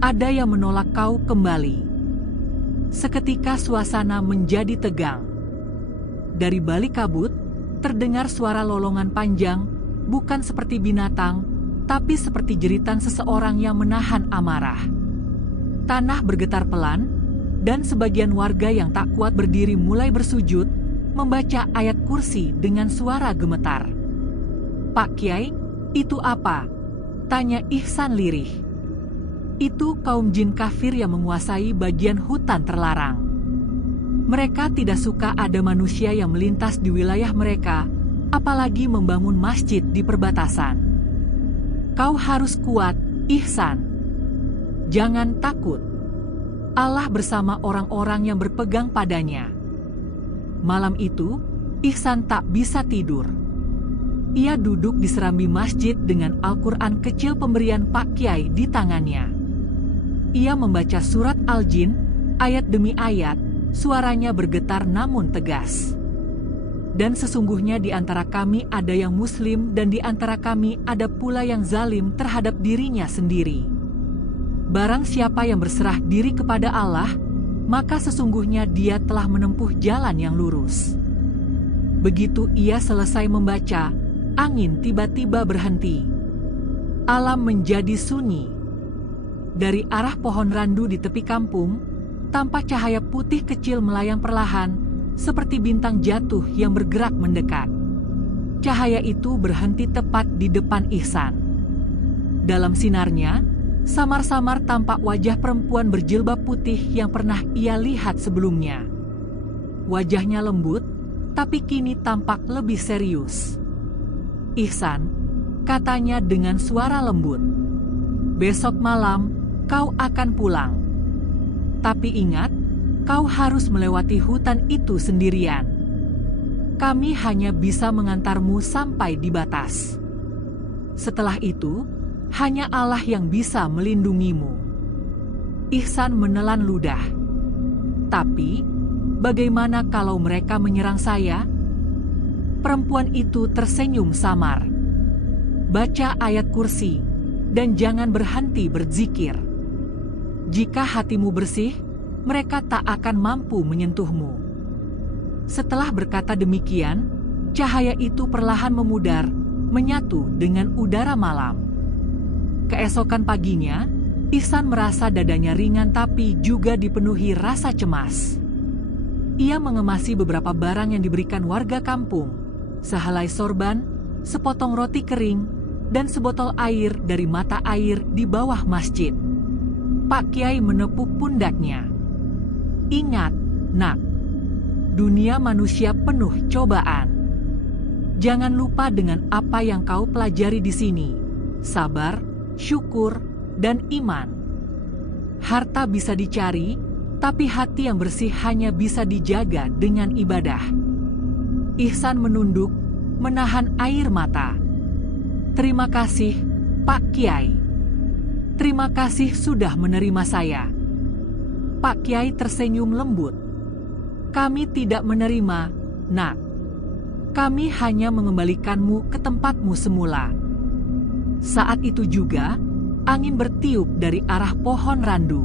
Ada yang menolak kau kembali." Seketika suasana menjadi tegang. Dari balik kabut, terdengar suara lolongan panjang, bukan seperti binatang, tapi seperti jeritan seseorang yang menahan amarah. Tanah bergetar pelan, dan sebagian warga yang tak kuat berdiri mulai bersujud, membaca ayat kursi dengan suara gemetar. "Pak Kiai, itu apa?" tanya Ihsan lirih. "Itu kaum jin kafir yang menguasai bagian hutan terlarang. Mereka tidak suka ada manusia yang melintas di wilayah mereka, apalagi membangun masjid di perbatasan. Kau harus kuat, Ihsan. Jangan takut. Allah bersama orang-orang yang berpegang padanya." Malam itu, Ihsan tak bisa tidur. Ia duduk di serambi masjid dengan Al-Quran kecil pemberian Pak Kiai di tangannya. Ia membaca surat Al-Jin, ayat demi ayat, suaranya bergetar namun tegas. "Dan sesungguhnya di antara kami ada yang muslim dan di antara kami ada pula yang zalim terhadap dirinya sendiri. Barang siapa yang berserah diri kepada Allah, maka sesungguhnya dia telah menempuh jalan yang lurus." Begitu ia selesai membaca, angin tiba-tiba berhenti. Alam menjadi sunyi. Dari arah pohon randu di tepi kampung, tampak cahaya putih kecil melayang perlahan, seperti bintang jatuh yang bergerak mendekat. Cahaya itu berhenti tepat di depan Ihsan. Dalam sinarnya, samar-samar tampak wajah perempuan berjilbab putih yang pernah ia lihat sebelumnya. Wajahnya lembut, tapi kini tampak lebih serius. "Ihsan," katanya dengan suara lembut, "besok malam kau akan pulang. Tapi ingat, kau harus melewati hutan itu sendirian. Kami hanya bisa mengantarmu sampai di batas. Setelah itu, hanya Allah yang bisa melindungimu." Ihsan menelan ludah. "Tapi, bagaimana kalau mereka menyerang saya?" Perempuan itu tersenyum samar. "Baca ayat kursi, dan jangan berhenti berzikir. Jika hatimu bersih, mereka tak akan mampu menyentuhmu." Setelah berkata demikian, cahaya itu perlahan memudar, menyatu dengan udara malam. Keesokan paginya, Ihsan merasa dadanya ringan tapi juga dipenuhi rasa cemas. Ia mengemasi beberapa barang yang diberikan warga kampung, sehelai sorban, sepotong roti kering, dan sebotol air dari mata air di bawah masjid. Pak Kiai menepuk pundaknya. "Ingat, nak, dunia manusia penuh cobaan. Jangan lupa dengan apa yang kau pelajari di sini: sabar, syukur, dan iman. Harta bisa dicari, tapi hati yang bersih hanya bisa dijaga dengan ibadah." Ihsan menunduk, menahan air mata. "Terima kasih, Pak Kiai. Terima kasih sudah menerima saya." Pak Kiai tersenyum lembut. "Kami tidak menerima, nak. Kami hanya mengembalikanmu ke tempatmu semula." Saat itu juga, angin bertiup dari arah pohon randu.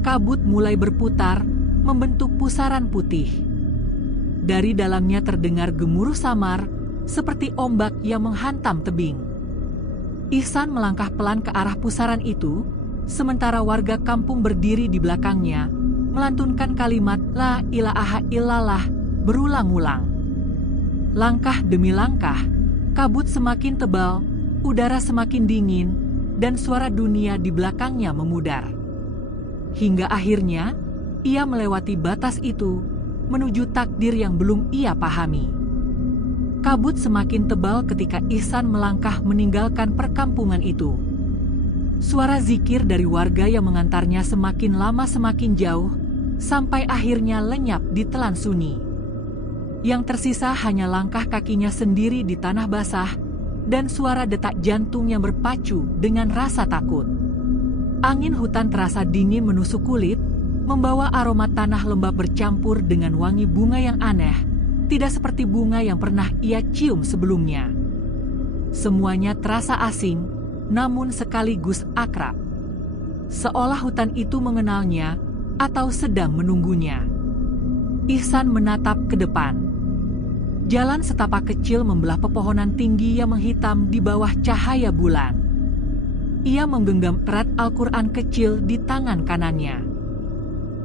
Kabut mulai berputar, membentuk pusaran putih. Dari dalamnya terdengar gemuruh samar, seperti ombak yang menghantam tebing. Ihsan melangkah pelan ke arah pusaran itu, sementara warga kampung berdiri di belakangnya, melantunkan kalimat "La ilaha illallah" berulang-ulang. Langkah demi langkah, kabut semakin tebal, udara semakin dingin, dan suara dunia di belakangnya memudar. Hingga akhirnya, ia melewati batas itu, menuju takdir yang belum ia pahami. Kabut semakin tebal ketika Ihsan melangkah meninggalkan perkampungan itu. Suara zikir dari warga yang mengantarnya semakin lama semakin jauh, sampai akhirnya lenyap di telan sunyi. Yang tersisa hanya langkah kakinya sendiri di tanah basah, dan suara detak jantung yang berpacu dengan rasa takut. Angin hutan terasa dingin menusuk kulit, membawa aroma tanah lembab bercampur dengan wangi bunga yang aneh, tidak seperti bunga yang pernah ia cium sebelumnya. Semuanya terasa asing, namun sekaligus akrab. Seolah hutan itu mengenalnya atau sedang menunggunya. Ihsan menatap ke depan. Jalan setapak kecil membelah pepohonan tinggi yang menghitam di bawah cahaya bulan. Ia menggenggam erat Al-Quran kecil di tangan kanannya.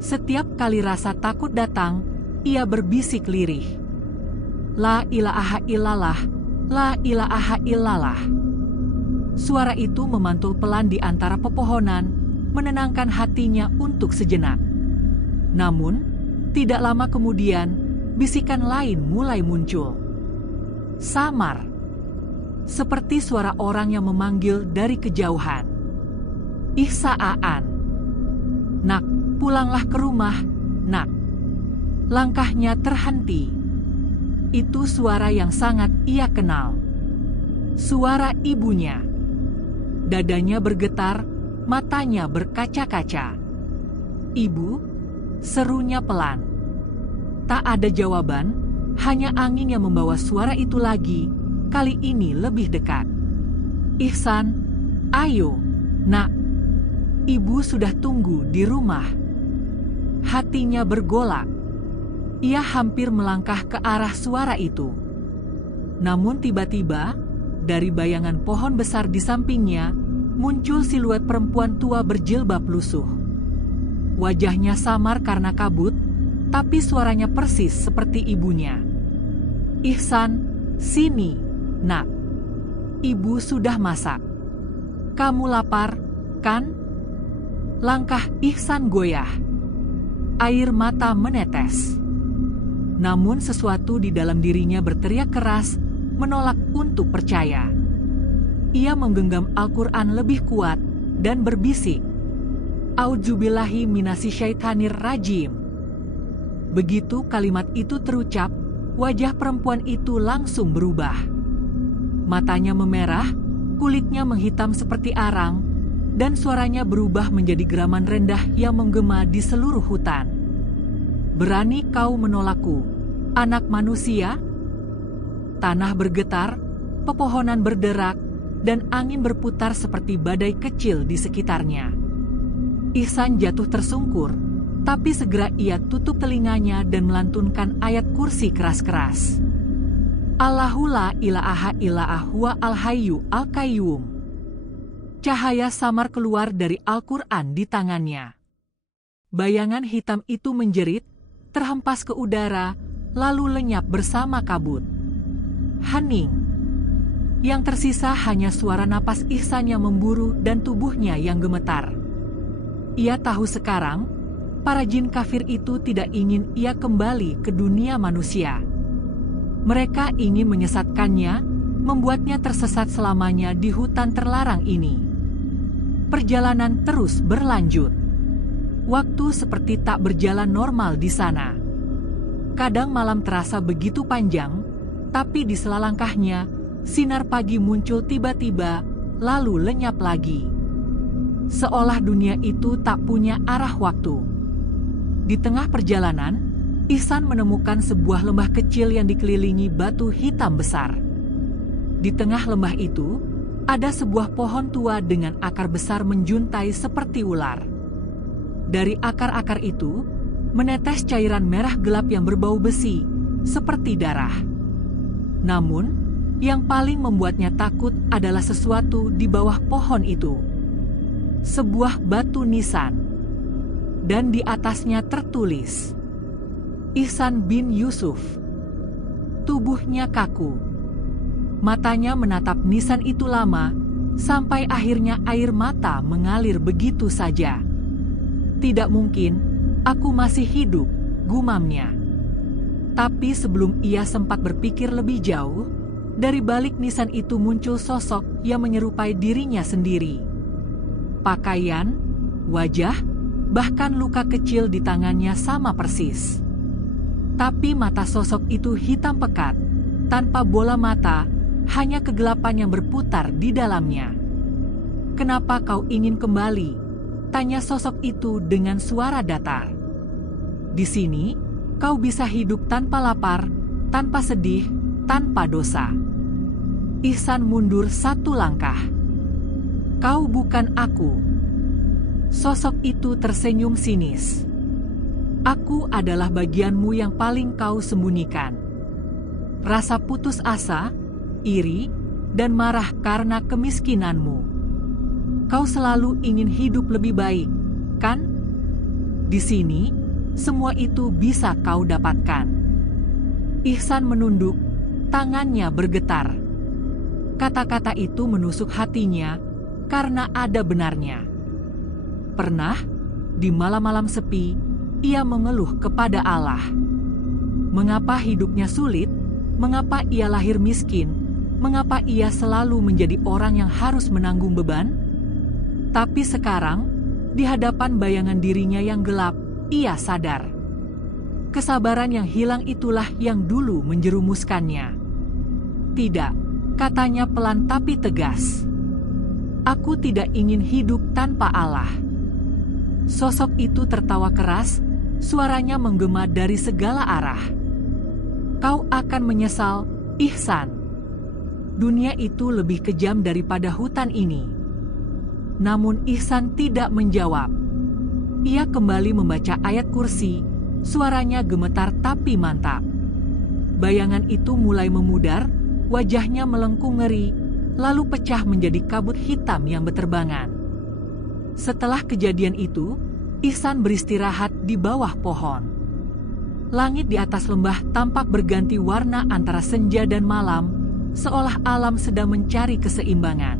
Setiap kali rasa takut datang, ia berbisik lirih, "La ilaha illallah, la ilaha illallah." Suara itu memantul pelan di antara pepohonan, menenangkan hatinya untuk sejenak. Namun, tidak lama kemudian, bisikan lain mulai muncul. Samar, seperti suara orang yang memanggil dari kejauhan. "Ihsaan, nak, pulanglah ke rumah, nak." Langkahnya terhenti. Itu suara yang sangat ia kenal. Suara ibunya. Dadanya bergetar, matanya berkaca-kaca. "Ibu," serunya pelan. Tak ada jawaban, hanya angin yang membawa suara itu lagi, kali ini lebih dekat. "Ihsan, ayo, nak. Ibu sudah tunggu di rumah." Hatinya bergolak. Ia hampir melangkah ke arah suara itu. Namun tiba-tiba, dari bayangan pohon besar di sampingnya, muncul siluet perempuan tua berjilbab lusuh. Wajahnya samar karena kabut, tapi suaranya persis seperti ibunya. "Ihsan, sini, nak. Ibu sudah masak. Kamu lapar, kan?" Langkah Ihsan goyah. Air mata menetes. Namun sesuatu di dalam dirinya berteriak keras, menolak untuk percaya. Ia menggenggam Al-Quran lebih kuat dan berbisik, "A'udzubillahi minasyaitonir rajim." Begitu kalimat itu terucap, wajah perempuan itu langsung berubah. Matanya memerah, kulitnya menghitam seperti arang, dan suaranya berubah menjadi geraman rendah yang menggema di seluruh hutan. "Berani kau menolakku, anak manusia?" Tanah bergetar, pepohonan berderak, dan angin berputar seperti badai kecil di sekitarnya. Ihsan jatuh tersungkur, Tapi segera ia tutup telinganya dan melantunkan ayat kursi keras-keras. Allahu la ilaha illa huwa al-hayyu al-qayyum. Cahaya samar keluar dari Al-Quran di tangannya. Bayangan hitam itu menjerit, terhempas ke udara, lalu lenyap bersama kabut. Hening. Yang tersisa hanya suara napas Ihsan yang memburu dan tubuhnya yang gemetar. Ia tahu sekarang, para jin kafir itu tidak ingin ia kembali ke dunia manusia. Mereka ingin menyesatkannya, membuatnya tersesat selamanya di hutan terlarang ini. Perjalanan terus berlanjut. Waktu seperti tak berjalan normal di sana. Kadang malam terasa begitu panjang, tapi di sela langkahnya, sinar pagi muncul tiba-tiba, lalu lenyap lagi. Seolah dunia itu tak punya arah waktu. Di tengah perjalanan, Ihsan menemukan sebuah lembah kecil yang dikelilingi batu hitam besar. Di tengah lembah itu, ada sebuah pohon tua dengan akar besar menjuntai seperti ular. Dari akar-akar itu, menetes cairan merah gelap yang berbau besi, seperti darah. Namun, yang paling membuatnya takut adalah sesuatu di bawah pohon itu. Sebuah batu nisan. Dan di atasnya tertulis, Ihsan bin Yusuf. Tubuhnya kaku. Matanya menatap nisan itu lama, sampai akhirnya air mata mengalir begitu saja. Tidak mungkin, aku masih hidup, gumamnya. Tapi sebelum ia sempat berpikir lebih jauh, dari balik nisan itu muncul sosok yang menyerupai dirinya sendiri. Pakaian, wajah, bahkan luka kecil di tangannya sama persis. Tapi mata sosok itu hitam pekat, tanpa bola mata, hanya kegelapan yang berputar di dalamnya. "Kenapa kau ingin kembali?" tanya sosok itu dengan suara datar. "Di sini, kau bisa hidup tanpa lapar, tanpa sedih, tanpa dosa." Ihsan mundur satu langkah. "Kau bukan aku." Sosok itu tersenyum sinis. "Aku adalah bagianmu yang paling kau sembunyikan. Rasa putus asa, iri, dan marah karena kemiskinanmu. Kau selalu ingin hidup lebih baik, kan? Di sini, semua itu bisa kau dapatkan." Ihsan menunduk, tangannya bergetar. Kata-kata itu menusuk hatinya, karena ada benarnya. Pernah, di malam-malam sepi, ia mengeluh kepada Allah. Mengapa hidupnya sulit? Mengapa ia lahir miskin? Mengapa ia selalu menjadi orang yang harus menanggung beban? Tapi sekarang, di hadapan bayangan dirinya yang gelap, ia sadar. Kesabaran yang hilang itulah yang dulu menjerumuskannya. "Tidak," katanya pelan tapi tegas. "Aku tidak ingin hidup tanpa Allah." Sosok itu tertawa keras, suaranya menggema dari segala arah. "Kau akan menyesal, Ihsan. Dunia itu lebih kejam daripada hutan ini." Namun Ihsan tidak menjawab. Ia kembali membaca ayat kursi, suaranya gemetar tapi mantap. Bayangan itu mulai memudar, wajahnya melengkung ngeri, lalu pecah menjadi kabut hitam yang beterbangan. Setelah kejadian itu, Ihsan beristirahat di bawah pohon. Langit di atas lembah tampak berganti warna antara senja dan malam, seolah alam sedang mencari keseimbangan.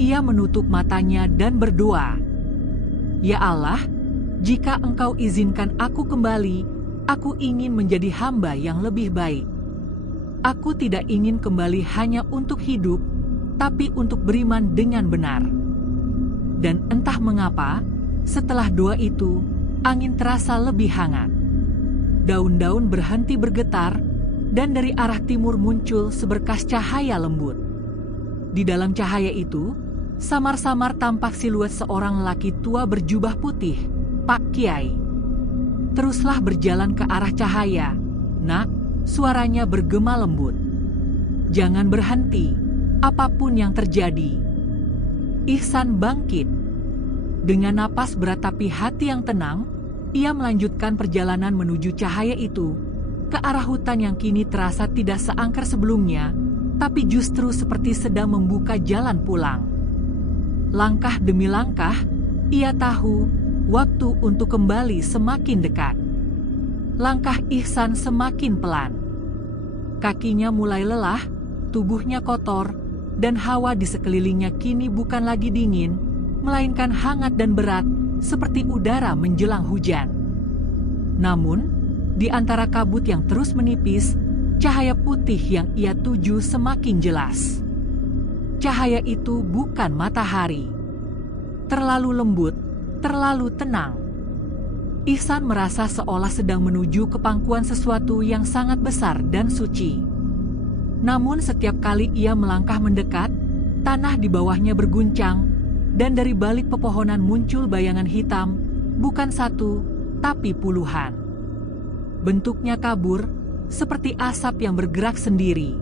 Ia menutup matanya dan berdoa, "Ya Allah, jika Engkau izinkan aku kembali, aku ingin menjadi hamba yang lebih baik. Aku tidak ingin kembali hanya untuk hidup, tapi untuk beriman dengan benar." Dan entah mengapa, setelah doa itu, angin terasa lebih hangat. Daun-daun berhenti bergetar, dan dari arah timur muncul seberkas cahaya lembut. Di dalam cahaya itu, samar-samar tampak siluet seorang lelaki tua berjubah putih, "Pak Kiai, teruslah berjalan ke arah cahaya, Nak," suaranya bergema lembut. "Jangan berhenti, apapun yang terjadi." Ihsan bangkit. Dengan napas berat tapi hati yang tenang, ia melanjutkan perjalanan menuju cahaya itu, ke arah hutan yang kini terasa tidak seangker sebelumnya, tapi justru seperti sedang membuka jalan pulang. Langkah demi langkah, ia tahu waktu untuk kembali semakin dekat. Langkah Ihsan semakin pelan. Kakinya mulai lelah, tubuhnya kotor, dan hawa di sekelilingnya kini bukan lagi dingin, melainkan hangat dan berat, seperti udara menjelang hujan. Namun, di antara kabut yang terus menipis, cahaya putih yang ia tuju semakin jelas. Cahaya itu bukan matahari. Terlalu lembut, terlalu tenang. Ihsan merasa seolah sedang menuju ke pangkuan sesuatu yang sangat besar dan suci. Namun setiap kali ia melangkah mendekat, tanah di bawahnya berguncang, dan dari balik pepohonan muncul bayangan hitam, bukan satu, tapi puluhan. Bentuknya kabur, seperti asap yang bergerak sendiri.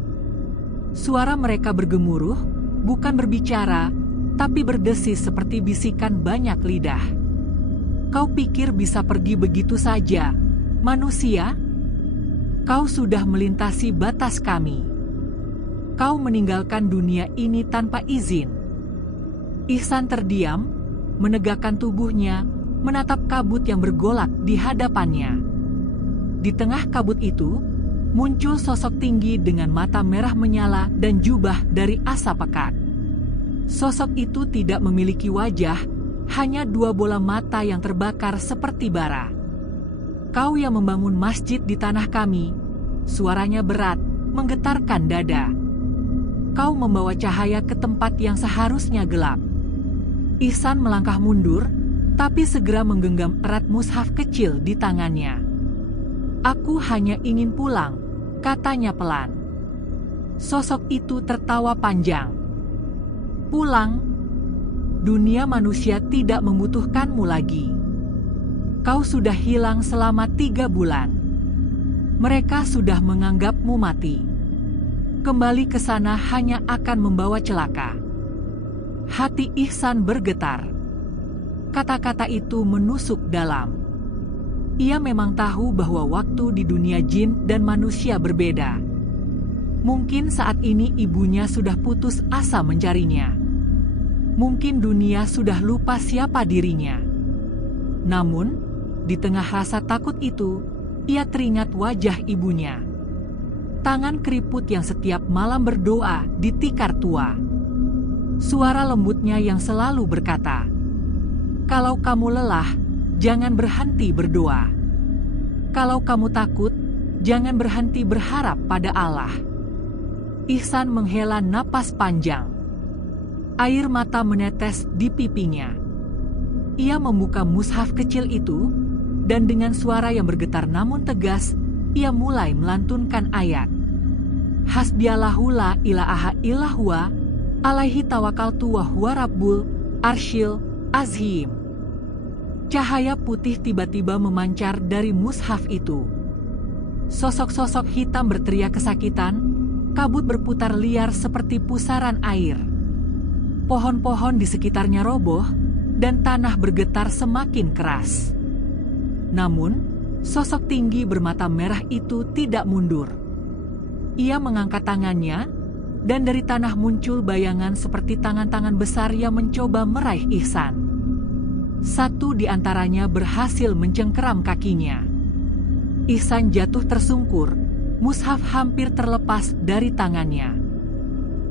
Suara mereka bergemuruh, bukan berbicara, tapi berdesis seperti bisikan banyak lidah. Kau pikir bisa pergi begitu saja, manusia? Kau sudah melintasi batas kami. Kau meninggalkan dunia ini tanpa izin. Ihsan terdiam, menegakkan tubuhnya, menatap kabut yang bergolak di hadapannya. Di tengah kabut itu, muncul sosok tinggi dengan mata merah menyala dan jubah dari asap pekat. Sosok itu tidak memiliki wajah, hanya dua bola mata yang terbakar seperti bara. Kau yang membangun masjid di tanah kami, suaranya berat, menggetarkan dada. Kau membawa cahaya ke tempat yang seharusnya gelap. Ihsan melangkah mundur, tapi segera menggenggam erat mushaf kecil di tangannya. Aku hanya ingin pulang, katanya pelan. Sosok itu tertawa panjang. Pulang? Dunia manusia tidak membutuhkanmu lagi. Kau sudah hilang selama 3 bulan. Mereka sudah menganggapmu mati. Kembali ke sana hanya akan membawa celaka. Hati Ihsan bergetar. Kata-kata itu menusuk dalam. Ia memang tahu bahwa waktu di dunia jin dan manusia berbeda. Mungkin saat ini ibunya sudah putus asa mencarinya. Mungkin dunia sudah lupa siapa dirinya. Namun, di tengah rasa takut itu, ia teringat wajah ibunya. Tangan keriput yang setiap malam berdoa di tikar tua. Suara lembutnya yang selalu berkata, "Kalau kamu lelah, jangan berhenti berdoa. Kalau kamu takut, jangan berhenti berharap pada Allah." Ihsan menghela napas panjang. Air mata menetes di pipinya. Ia membuka mushaf kecil itu, dan dengan suara yang bergetar namun tegas, ia mulai melantunkan ayat. Hasbiyallahu la ilaha illa huwa, alaihi tawakkaltu wa huwa rabbul arsyil azim. Cahaya putih tiba-tiba memancar dari mushaf itu. Sosok-sosok hitam berteriak kesakitan, kabut berputar liar seperti pusaran air. Pohon-pohon di sekitarnya roboh, dan tanah bergetar semakin keras. Namun, sosok tinggi bermata merah itu tidak mundur. Ia mengangkat tangannya, dan dari tanah muncul bayangan seperti tangan-tangan besar yang mencoba meraih Ihsan. Satu di antaranya berhasil mencengkeram kakinya. Ihsan jatuh tersungkur, mushaf hampir terlepas dari tangannya.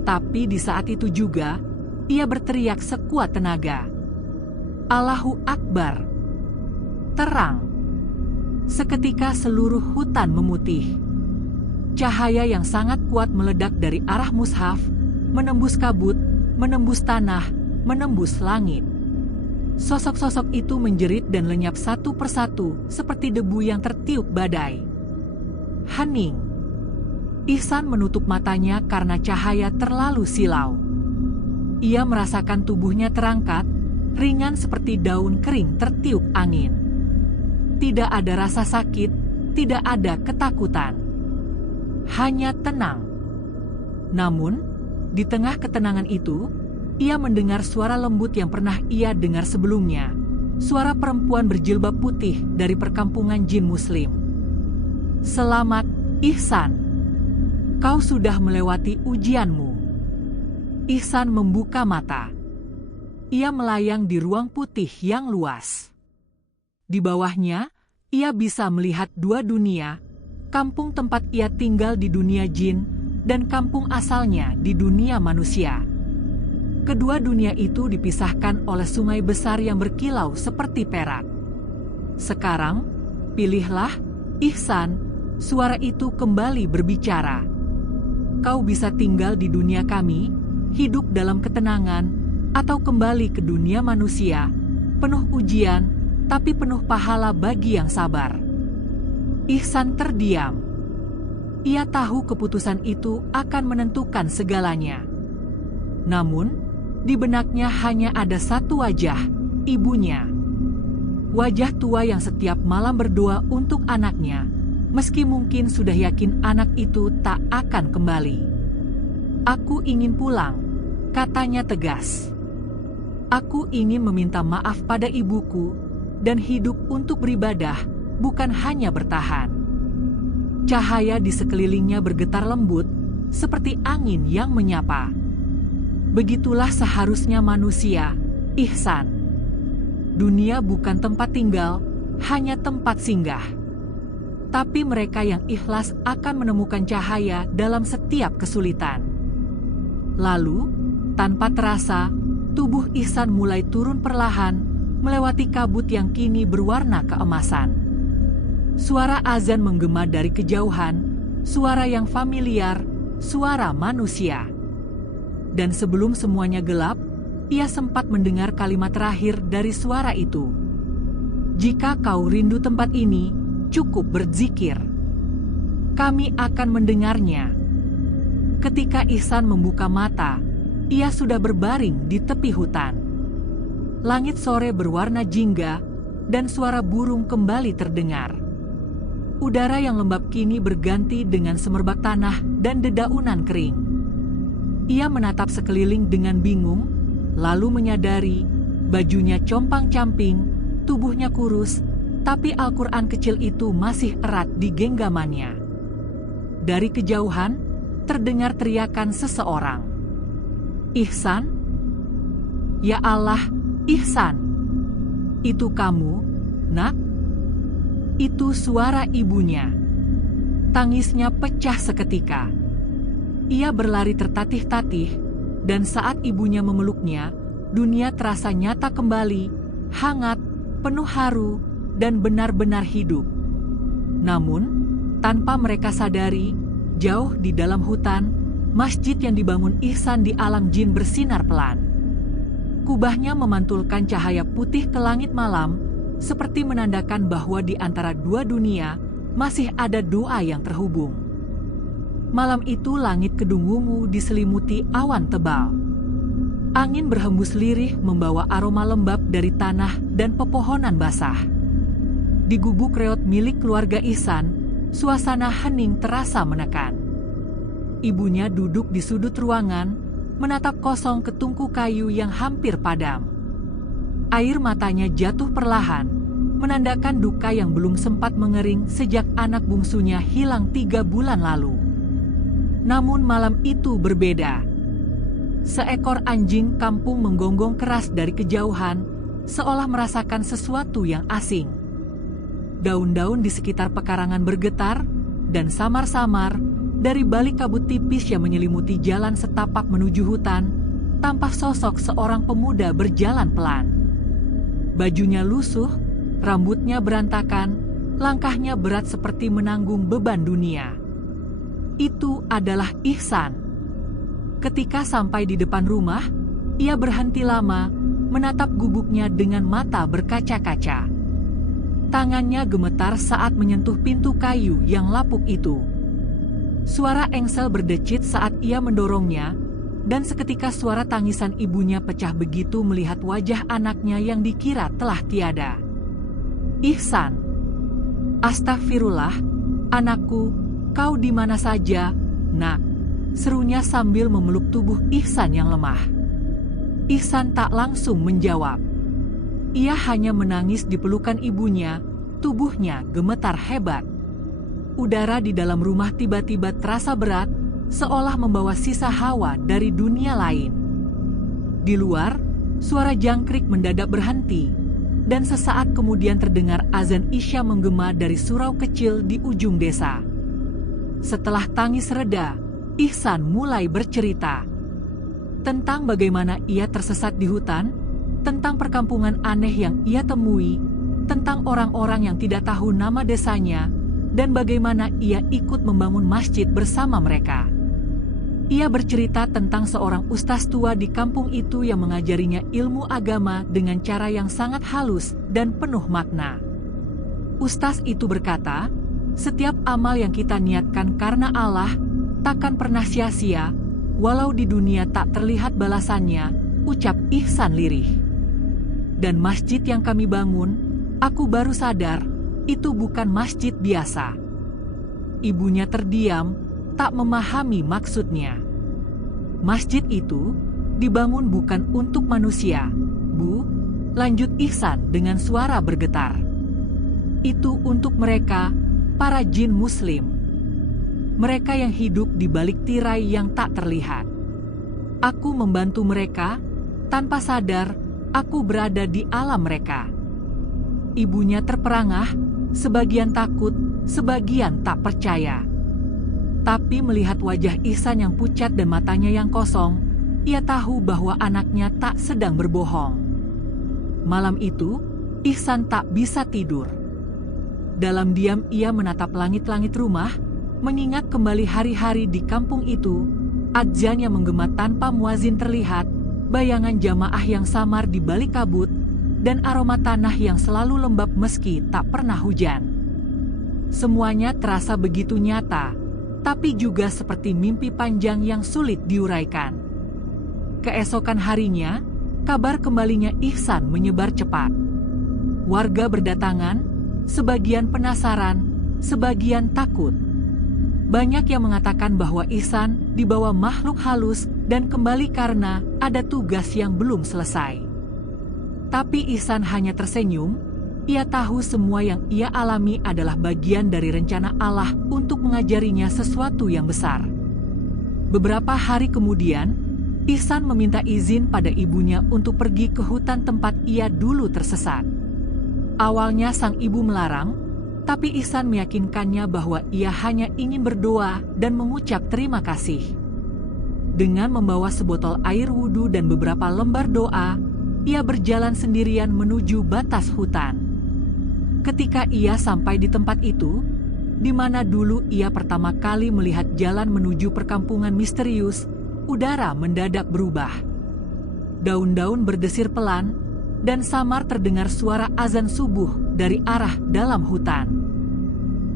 Tapi di saat itu juga, ia berteriak sekuat tenaga. Allahu Akbar. Terang. Seketika seluruh hutan memutih. Cahaya yang sangat kuat meledak dari arah mushaf, menembus kabut, menembus tanah, menembus langit. Sosok-sosok itu menjerit dan lenyap satu persatu seperti debu yang tertiup badai. Hening. Ihsan menutup matanya karena cahaya terlalu silau. Ia merasakan tubuhnya terangkat, ringan seperti daun kering tertiup angin. Tidak ada rasa sakit, tidak ada ketakutan. Hanya tenang. Namun, di tengah ketenangan itu, ia mendengar suara lembut yang pernah ia dengar sebelumnya, suara perempuan berjilbab putih dari perkampungan jin muslim. "Selamat, Ihsan. Kau sudah melewati ujianmu." Ihsan membuka mata. Ia melayang di ruang putih yang luas. Di bawahnya, ia bisa melihat dua dunia, kampung tempat ia tinggal di dunia jin, dan kampung asalnya di dunia manusia. Kedua dunia itu dipisahkan oleh sungai besar yang berkilau seperti perak. "Sekarang, pilihlah, Ihsan," suara itu kembali berbicara. "Kau bisa tinggal di dunia kami, hidup dalam ketenangan, atau kembali ke dunia manusia, penuh ujian, tapi penuh pahala bagi yang sabar." Ihsan terdiam. Ia tahu keputusan itu akan menentukan segalanya. Namun, di benaknya hanya ada satu wajah, ibunya. Wajah tua yang setiap malam berdoa untuk anaknya, meski mungkin sudah yakin anak itu tak akan kembali. "Aku ingin pulang," katanya tegas. "Aku ingin meminta maaf pada ibuku dan hidup untuk beribadah, bukan hanya bertahan." Cahaya di sekelilingnya bergetar lembut, seperti angin yang menyapa. Begitulah seharusnya manusia, Ihsan. Dunia bukan tempat tinggal, hanya tempat singgah. Tapi mereka yang ikhlas akan menemukan cahaya dalam setiap kesulitan. Lalu, tanpa terasa, tubuh Ihsan mulai turun perlahan, melewati kabut yang kini berwarna keemasan. Suara azan menggema dari kejauhan, suara yang familiar, suara manusia. Dan sebelum semuanya gelap, ia sempat mendengar kalimat terakhir dari suara itu. "Jika kau rindu tempat ini, cukup berzikir. Kami akan mendengarnya." Ketika Ihsan membuka mata, ia sudah berbaring di tepi hutan. Langit sore berwarna jingga, dan suara burung kembali terdengar. Udara yang lembab kini berganti dengan semerbak tanah dan dedaunan kering. Ia menatap sekeliling dengan bingung, lalu menyadari bajunya compang-camping, tubuhnya kurus, tapi Al-Quran kecil itu masih erat di genggamannya. Dari kejauhan, terdengar teriakan seseorang. "Ihsan? Ya Allah, Ihsan! Itu kamu, Nak?" Itu suara ibunya. Tangisnya pecah seketika. Ia berlari tertatih-tatih, dan saat ibunya memeluknya, dunia terasa nyata kembali, hangat, penuh haru, dan benar-benar hidup. Namun, tanpa mereka sadari, jauh di dalam hutan, masjid yang dibangun Ihsan di alam jin bersinar pelan. Kubahnya memantulkan cahaya putih ke langit malam, seperti menandakan bahwa di antara dua dunia masih ada doa yang terhubung. Malam itu langit kedung wungu diselimuti awan tebal. Angin berhembus lirih membawa aroma lembab dari tanah dan pepohonan basah. Di gubuk reot milik keluarga Ihsan, suasana hening terasa menekan. Ibunya duduk di sudut ruangan, menatap kosong ke tungku kayu yang hampir padam. Air matanya jatuh perlahan, menandakan duka yang belum sempat mengering sejak anak bungsunya hilang 3 bulan lalu. Namun malam itu berbeda. Seekor anjing kampung menggonggong keras dari kejauhan, seolah merasakan sesuatu yang asing. Daun-daun di sekitar pekarangan bergetar, dan samar-samar, dari balik kabut tipis yang menyelimuti jalan setapak menuju hutan, tampak sosok seorang pemuda berjalan pelan. Bajunya lusuh, rambutnya berantakan, langkahnya berat seperti menanggung beban dunia. Itu adalah Ihsan. Ketika sampai di depan rumah, ia berhenti lama, menatap gubuknya dengan mata berkaca-kaca. Tangannya gemetar saat menyentuh pintu kayu yang lapuk itu. Suara engsel berdecit saat ia mendorongnya, dan seketika suara tangisan ibunya pecah begitu melihat wajah anaknya yang dikira telah tiada. "Ihsan, astagfirullah, anakku, kau di mana saja, Nak?" serunya sambil memeluk tubuh Ihsan yang lemah. Ihsan tak langsung menjawab. Ia hanya menangis di pelukan ibunya, tubuhnya gemetar hebat. Udara di dalam rumah tiba-tiba terasa berat, seolah membawa sisa hawa dari dunia lain. Di luar, suara jangkrik mendadak berhenti, dan sesaat kemudian terdengar azan Isya menggema dari surau kecil di ujung desa. Setelah tangis reda, Ihsan mulai bercerita tentang bagaimana ia tersesat di hutan, tentang perkampungan aneh yang ia temui, tentang orang-orang yang tidak tahu nama desanya, dan bagaimana ia ikut membangun masjid bersama mereka. Ia bercerita tentang seorang ustaz tua di kampung itu yang mengajarinya ilmu agama dengan cara yang sangat halus dan penuh makna. Ustaz itu berkata, setiap amal yang kita niatkan karena Allah takkan pernah sia-sia, walau di dunia tak terlihat balasannya, ucap Ihsan lirih. Dan masjid yang kami bangun, aku baru sadar, itu bukan masjid biasa. Ibunya terdiam, tak memahami maksudnya. Masjid itu dibangun bukan untuk manusia, Bu, lanjut Ihsan dengan suara bergetar. Itu untuk mereka, para jin muslim. Mereka yang hidup di balik tirai yang tak terlihat. Aku membantu mereka, tanpa sadar, aku berada di alam mereka. Ibunya terperangah, sebagian takut, sebagian tak percaya. Tapi melihat wajah Ihsan yang pucat dan matanya yang kosong, ia tahu bahwa anaknya tak sedang berbohong. Malam itu, Ihsan tak bisa tidur. Dalam diam ia menatap langit-langit rumah, mengingat kembali hari-hari di kampung itu, adzan yang menggema tanpa muazin terlihat, bayangan jamaah yang samar di balik kabut, dan aroma tanah yang selalu lembab meski tak pernah hujan. Semuanya terasa begitu nyata, tapi juga seperti mimpi panjang yang sulit diuraikan. Keesokan harinya, kabar kembalinya Ihsan menyebar cepat. Warga berdatangan, sebagian penasaran, sebagian takut. Banyak yang mengatakan bahwa Ihsan dibawa makhluk halus dan kembali karena ada tugas yang belum selesai. Tapi Ihsan hanya tersenyum. Ia tahu semua yang ia alami adalah bagian dari rencana Allah untuk mengajarinya sesuatu yang besar. Beberapa hari kemudian, Ihsan meminta izin pada ibunya untuk pergi ke hutan tempat ia dulu tersesat. Awalnya sang ibu melarang, tapi Ihsan meyakinkannya bahwa ia hanya ingin berdoa dan mengucap terima kasih. Dengan membawa sebotol air wudhu dan beberapa lembar doa, ia berjalan sendirian menuju batas hutan. Ketika ia sampai di tempat itu, di mana dulu ia pertama kali melihat jalan menuju perkampungan misterius, udara mendadak berubah. Daun-daun berdesir pelan, dan samar terdengar suara azan subuh dari arah dalam hutan.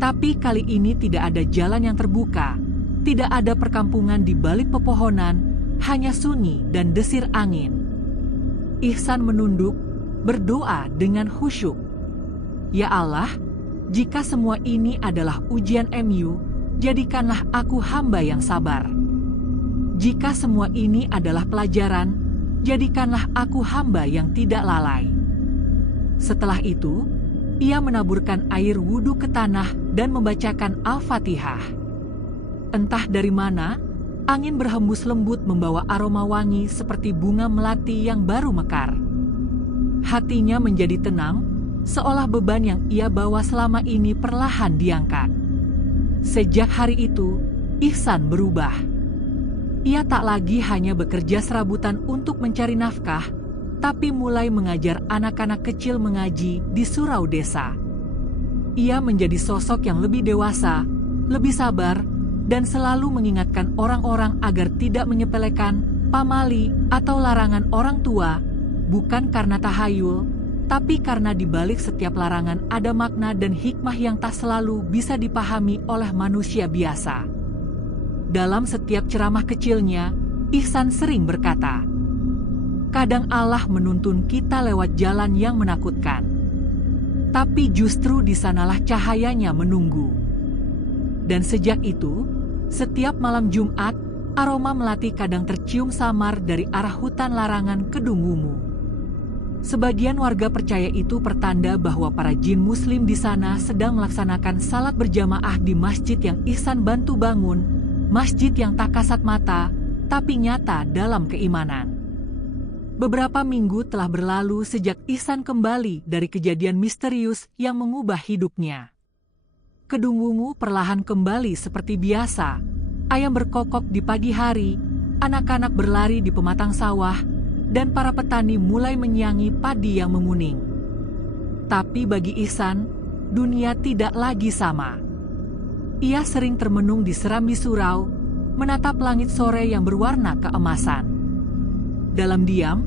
Tapi kali ini tidak ada jalan yang terbuka, tidak ada perkampungan di balik pepohonan, hanya sunyi dan desir angin. Ihsan menunduk, berdoa dengan khusyuk. Ya Allah, jika semua ini adalah ujian MU, jadikanlah aku hamba yang sabar. Jika semua ini adalah pelajaran, jadikanlah aku hamba yang tidak lalai. Setelah itu, ia menaburkan air wudhu ke tanah dan membacakan Al-Fatihah. Entah dari mana, angin berhembus lembut membawa aroma wangi seperti bunga melati yang baru mekar. Hatinya menjadi tenang, seolah beban yang ia bawa selama ini perlahan diangkat. Sejak hari itu, Ihsan berubah. Ia tak lagi hanya bekerja serabutan untuk mencari nafkah, tapi mulai mengajar anak-anak kecil mengaji di surau desa. Ia menjadi sosok yang lebih dewasa, lebih sabar, dan selalu mengingatkan orang-orang agar tidak menyepelekan pamali atau larangan orang tua, bukan karena tahayul, tapi karena di balik setiap larangan ada makna dan hikmah yang tak selalu bisa dipahami oleh manusia biasa. Dalam setiap ceramah kecilnya, Ihsan sering berkata, "Kadang Allah menuntun kita lewat jalan yang menakutkan, tapi justru di sanalah cahayanya menunggu." Dan sejak itu, setiap malam Jumat, aroma melati kadang tercium samar dari arah hutan larangan Kedung Wungu. Sebagian warga percaya itu pertanda bahwa para jin muslim di sana sedang melaksanakan salat berjamaah di masjid yang Ihsan bantu bangun, masjid yang tak kasat mata, tapi nyata dalam keimanan. Beberapa minggu telah berlalu sejak Ihsan kembali dari kejadian misterius yang mengubah hidupnya. Kedung Wungu perlahan kembali seperti biasa, ayam berkokok di pagi hari, anak-anak berlari di pematang sawah, dan para petani mulai menyiangi padi yang menguning. Tapi bagi Ihsan, dunia tidak lagi sama. Ia sering termenung di serambi surau, menatap langit sore yang berwarna keemasan. Dalam diam,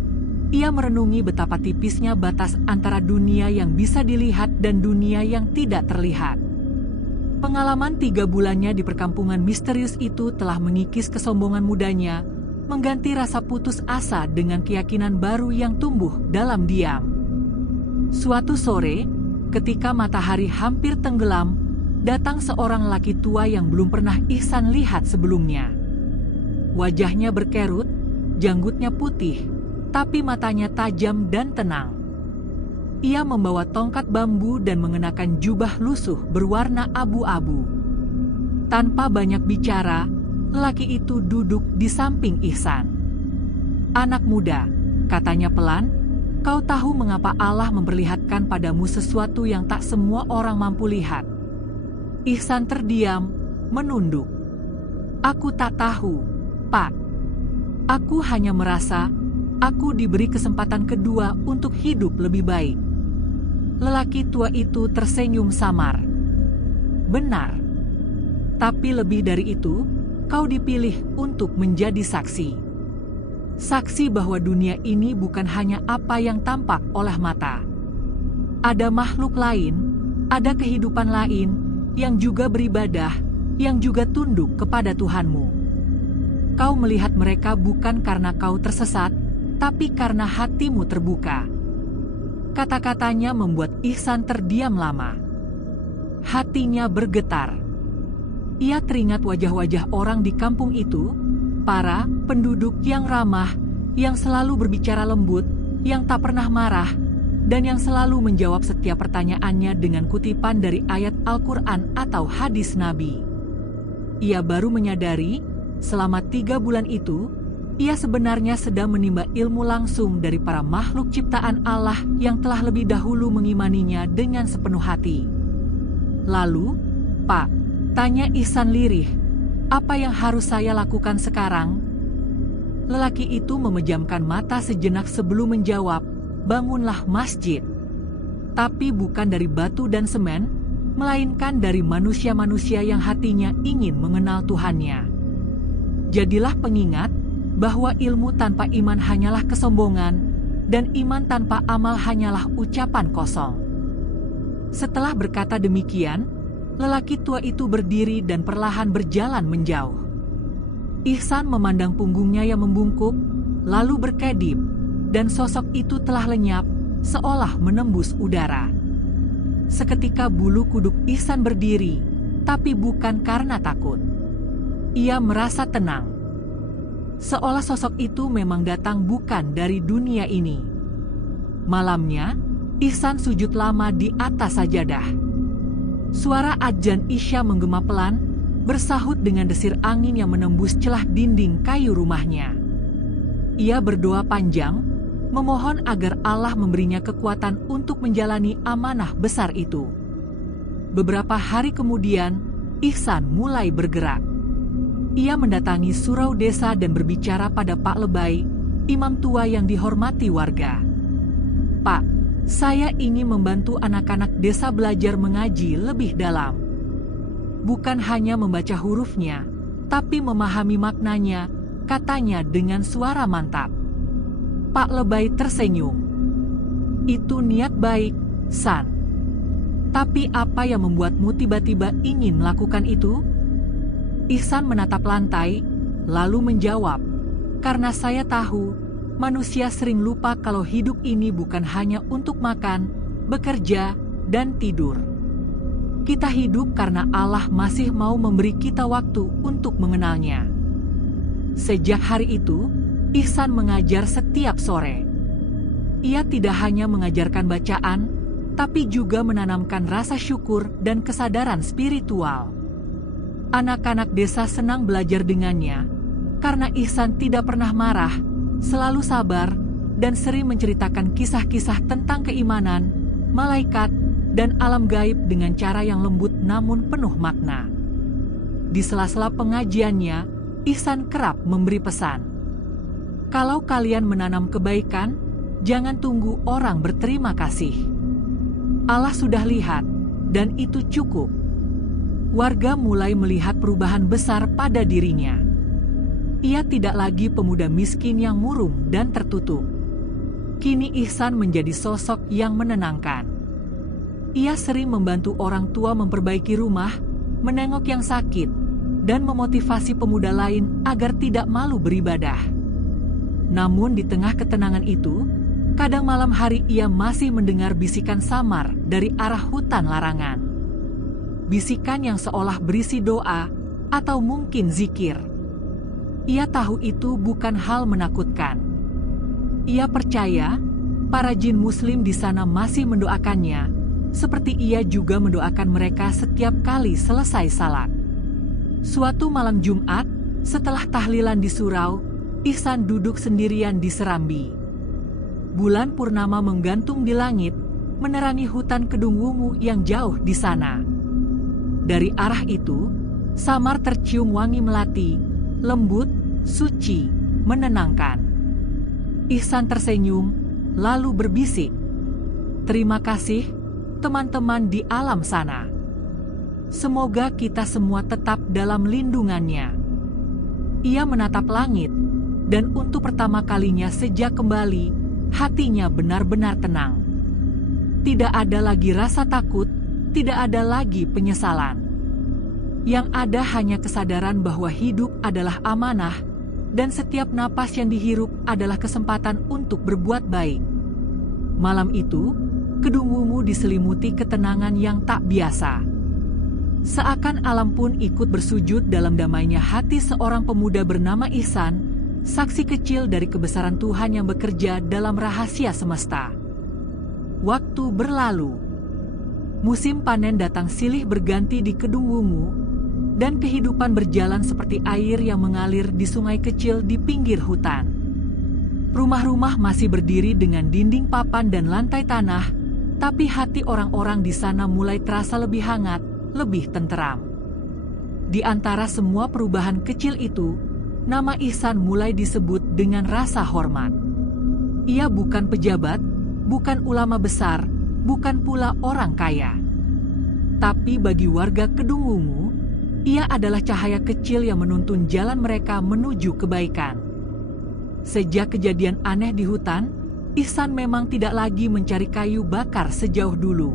ia merenungi betapa tipisnya batas antara dunia yang bisa dilihat dan dunia yang tidak terlihat. Pengalaman 3 bulannya di perkampungan misterius itu telah mengikis kesombongan mudanya, mengganti rasa putus asa dengan keyakinan baru yang tumbuh dalam diam. Suatu sore, ketika matahari hampir tenggelam, datang seorang laki tua yang belum pernah Ihsan lihat sebelumnya. Wajahnya berkerut, janggutnya putih, tapi matanya tajam dan tenang. Ia membawa tongkat bambu dan mengenakan jubah lusuh berwarna abu-abu. Tanpa banyak bicara, lelaki itu duduk di samping Ihsan. "Anak muda," katanya pelan, "kau tahu mengapa Allah memperlihatkan padamu sesuatu yang tak semua orang mampu lihat?" Ihsan terdiam, menunduk. "Aku tak tahu, Pak. Aku hanya merasa aku diberi kesempatan kedua untuk hidup lebih baik." Lelaki tua itu tersenyum samar. "Benar. Tapi lebih dari itu, kau dipilih untuk menjadi saksi. Saksi bahwa dunia ini bukan hanya apa yang tampak oleh mata. Ada makhluk lain, ada kehidupan lain, yang juga beribadah, yang juga tunduk kepada Tuhanmu. Kau melihat mereka bukan karena kau tersesat, tapi karena hatimu terbuka." Kata-katanya membuat Ihsan terdiam lama. Hatinya bergetar. Ia teringat wajah-wajah orang di kampung itu, para penduduk yang ramah, yang selalu berbicara lembut, yang tak pernah marah, dan yang selalu menjawab setiap pertanyaannya dengan kutipan dari ayat Al-Quran atau hadis Nabi. Ia baru menyadari, selama 3 bulan itu, ia sebenarnya sedang menimba ilmu langsung dari para makhluk ciptaan Allah yang telah lebih dahulu mengimaninya dengan sepenuh hati. "Lalu, Pak," tanya Ihsan lirih, "apa yang harus saya lakukan sekarang?" Lelaki itu memejamkan mata sejenak sebelum menjawab, "Bangunlah masjid. Tapi bukan dari batu dan semen, melainkan dari manusia-manusia yang hatinya ingin mengenal Tuhannya. Jadilah pengingat bahwa ilmu tanpa iman hanyalah kesombongan, dan iman tanpa amal hanyalah ucapan kosong." Setelah berkata demikian, lelaki tua itu berdiri dan perlahan berjalan menjauh. Ihsan memandang punggungnya yang membungkuk, lalu berkedip, dan sosok itu telah lenyap, seolah menembus udara. Seketika bulu kuduk Ihsan berdiri, tapi bukan karena takut. Ia merasa tenang. Seolah sosok itu memang datang bukan dari dunia ini. Malamnya, Ihsan sujud lama di atas sajadah. Suara adzan Isya menggema pelan, bersahut dengan desir angin yang menembus celah dinding kayu rumahnya. Ia berdoa panjang, memohon agar Allah memberinya kekuatan untuk menjalani amanah besar itu. Beberapa hari kemudian, Ihsan mulai bergerak. Ia mendatangi surau desa dan berbicara pada Pak Lebay, imam tua yang dihormati warga. "Pak, saya ingin membantu anak-anak desa belajar mengaji lebih dalam. Bukan hanya membaca hurufnya, tapi memahami maknanya," katanya dengan suara mantap. Pak Lebay tersenyum. "Itu niat baik, San. Tapi apa yang membuatmu tiba-tiba ingin melakukan itu?" Ihsan menatap lantai, lalu menjawab, "Karena saya tahu, manusia sering lupa kalau hidup ini bukan hanya untuk makan, bekerja, dan tidur. Kita hidup karena Allah masih mau memberi kita waktu untuk mengenalnya." Sejak hari itu, Ihsan mengajar setiap sore. Ia tidak hanya mengajarkan bacaan, tapi juga menanamkan rasa syukur dan kesadaran spiritual. Anak-anak desa senang belajar dengannya, karena Ihsan tidak pernah marah, selalu sabar, dan sering menceritakan kisah-kisah tentang keimanan, malaikat, dan alam gaib dengan cara yang lembut namun penuh makna. Di sela-sela pengajiannya, Ihsan kerap memberi pesan. Kalau kalian menanam kebaikan, jangan tunggu orang berterima kasih. Allah sudah lihat, dan itu cukup. Warga mulai melihat perubahan besar pada dirinya. Ia tidak lagi pemuda miskin yang murung dan tertutup. Kini Ihsan menjadi sosok yang menenangkan. Ia sering membantu orang tua memperbaiki rumah, menengok yang sakit, dan memotivasi pemuda lain agar tidak malu beribadah. Namun di tengah ketenangan itu, kadang malam hari ia masih mendengar bisikan samar dari arah hutan larangan. Bisikan yang seolah berisi doa atau mungkin zikir. Ia tahu itu bukan hal menakutkan. Ia percaya para jin muslim di sana masih mendoakannya, seperti ia juga mendoakan mereka setiap kali selesai salat. Suatu malam Jumat, setelah tahlilan di surau, Ihsan duduk sendirian di serambi. Bulan purnama menggantung di langit, menerangi hutan Kedung Wungu yang jauh di sana. Dari arah itu, samar tercium wangi melati, lembut, suci, menenangkan. Ihsan tersenyum, lalu berbisik, "Terima kasih, teman-teman di alam sana. Semoga kita semua tetap dalam lindungannya." Ia menatap langit, dan untuk pertama kalinya sejak kembali, hatinya benar-benar tenang. Tidak ada lagi rasa takut, tidak ada lagi penyesalan. Yang ada hanya kesadaran bahwa hidup adalah amanah, dan setiap napas yang dihirup adalah kesempatan untuk berbuat baik. Malam itu, Kedung Wungu diselimuti ketenangan yang tak biasa. Seakan alam pun ikut bersujud dalam damainya hati seorang pemuda bernama Ihsan, saksi kecil dari kebesaran Tuhan yang bekerja dalam rahasia semesta. Waktu berlalu. Musim panen datang silih berganti di Kedung Wungu, dan kehidupan berjalan seperti air yang mengalir di sungai kecil di pinggir hutan. Rumah-rumah masih berdiri dengan dinding papan dan lantai tanah, tapi hati orang-orang di sana mulai terasa lebih hangat, lebih tenteram. Di antara semua perubahan kecil itu, nama Ihsan mulai disebut dengan rasa hormat. Ia bukan pejabat, bukan ulama besar, bukan pula orang kaya. Tapi bagi warga Kedung Wungu, ia adalah cahaya kecil yang menuntun jalan mereka menuju kebaikan. Sejak kejadian aneh di hutan, Ihsan memang tidak lagi mencari kayu bakar sejauh dulu.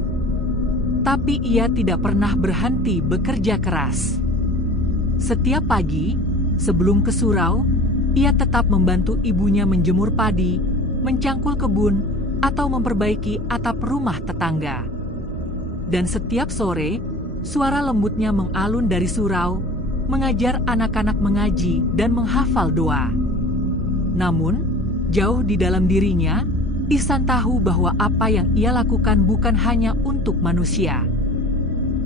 Tapi ia tidak pernah berhenti bekerja keras. Setiap pagi, sebelum ke surau, ia tetap membantu ibunya menjemur padi, mencangkul kebun, atau memperbaiki atap rumah tetangga. Dan setiap sore, suara lembutnya mengalun dari surau, mengajar anak-anak mengaji dan menghafal doa. Namun, jauh di dalam dirinya, Ihsan tahu bahwa apa yang ia lakukan bukan hanya untuk manusia.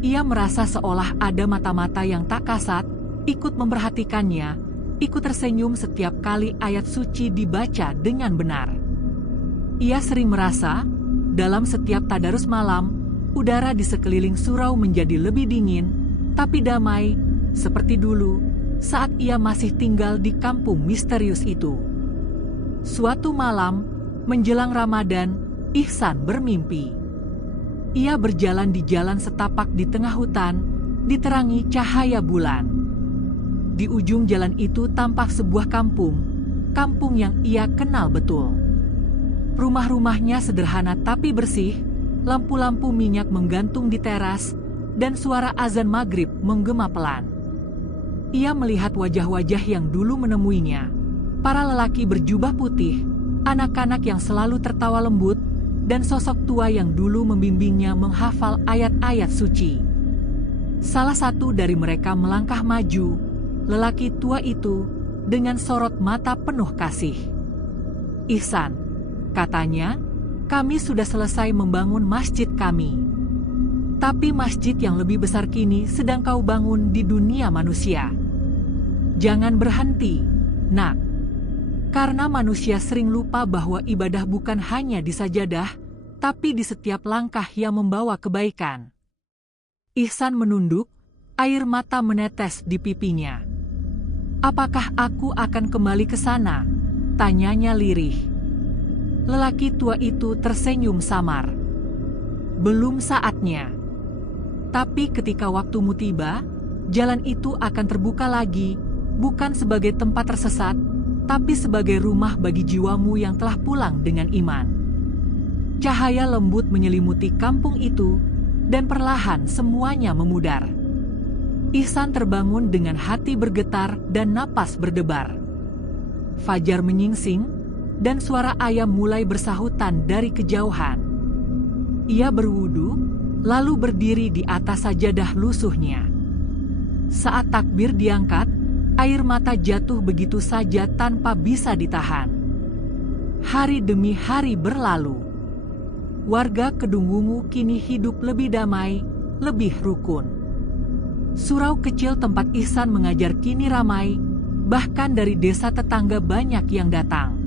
Ia merasa seolah ada mata-mata yang tak kasat, ikut memperhatikannya, ikut tersenyum setiap kali ayat suci dibaca dengan benar. Ia sering merasa, dalam setiap tadarus malam, udara di sekeliling surau menjadi lebih dingin, tapi damai, seperti dulu, saat ia masih tinggal di kampung misterius itu. Suatu malam, menjelang Ramadan, Ihsan bermimpi. Ia berjalan di jalan setapak di tengah hutan, diterangi cahaya bulan. Di ujung jalan itu tampak sebuah kampung, kampung yang ia kenal betul. Rumah-rumahnya sederhana tapi bersih, lampu-lampu minyak menggantung di teras, dan suara azan maghrib menggema pelan. Ia melihat wajah-wajah yang dulu menemuinya, para lelaki berjubah putih, anak-anak yang selalu tertawa lembut, dan sosok tua yang dulu membimbingnya menghafal ayat-ayat suci. Salah satu dari mereka melangkah maju, lelaki tua itu, dengan sorot mata penuh kasih. "Ihsan," katanya, Kami sudah selesai membangun masjid kami. Tapi masjid yang lebih besar kini sedang kau bangun di dunia manusia. Jangan berhenti, nak. Karena manusia sering lupa bahwa ibadah bukan hanya di sajadah, tapi di setiap langkah yang membawa kebaikan. Ihsan menunduk, air mata menetes di pipinya. Apakah aku akan kembali ke sana? Tanyanya lirih. Lelaki tua itu tersenyum samar. Belum saatnya. Tapi ketika waktumu tiba, jalan itu akan terbuka lagi, bukan sebagai tempat tersesat, tapi sebagai rumah bagi jiwamu yang telah pulang dengan iman. Cahaya lembut menyelimuti kampung itu, dan perlahan semuanya memudar. Ihsan terbangun dengan hati bergetar dan napas berdebar. Fajar menyingsing, dan suara ayam mulai bersahutan dari kejauhan. Ia berwudu, lalu berdiri di atas sajadah lusuhnya. Saat takbir diangkat, air mata jatuh begitu saja tanpa bisa ditahan. Hari demi hari berlalu. Warga Kedung Wungu kini hidup lebih damai, lebih rukun. Surau kecil tempat Ihsan mengajar kini ramai, bahkan dari desa tetangga banyak yang datang.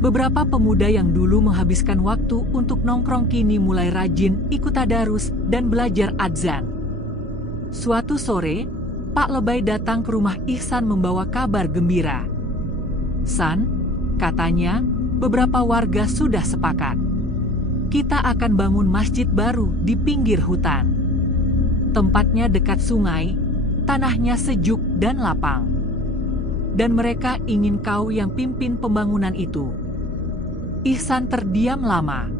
Beberapa pemuda yang dulu menghabiskan waktu untuk nongkrong kini mulai rajin ikut tadarus dan belajar adzan. Suatu sore, Pak Lebay datang ke rumah Ihsan membawa kabar gembira. "San," katanya, "beberapa warga sudah sepakat. Kita akan bangun masjid baru di pinggir hutan. Tempatnya dekat sungai, tanahnya sejuk dan lapang. Dan mereka ingin kau yang pimpin pembangunan itu." Ihsan terdiam lama.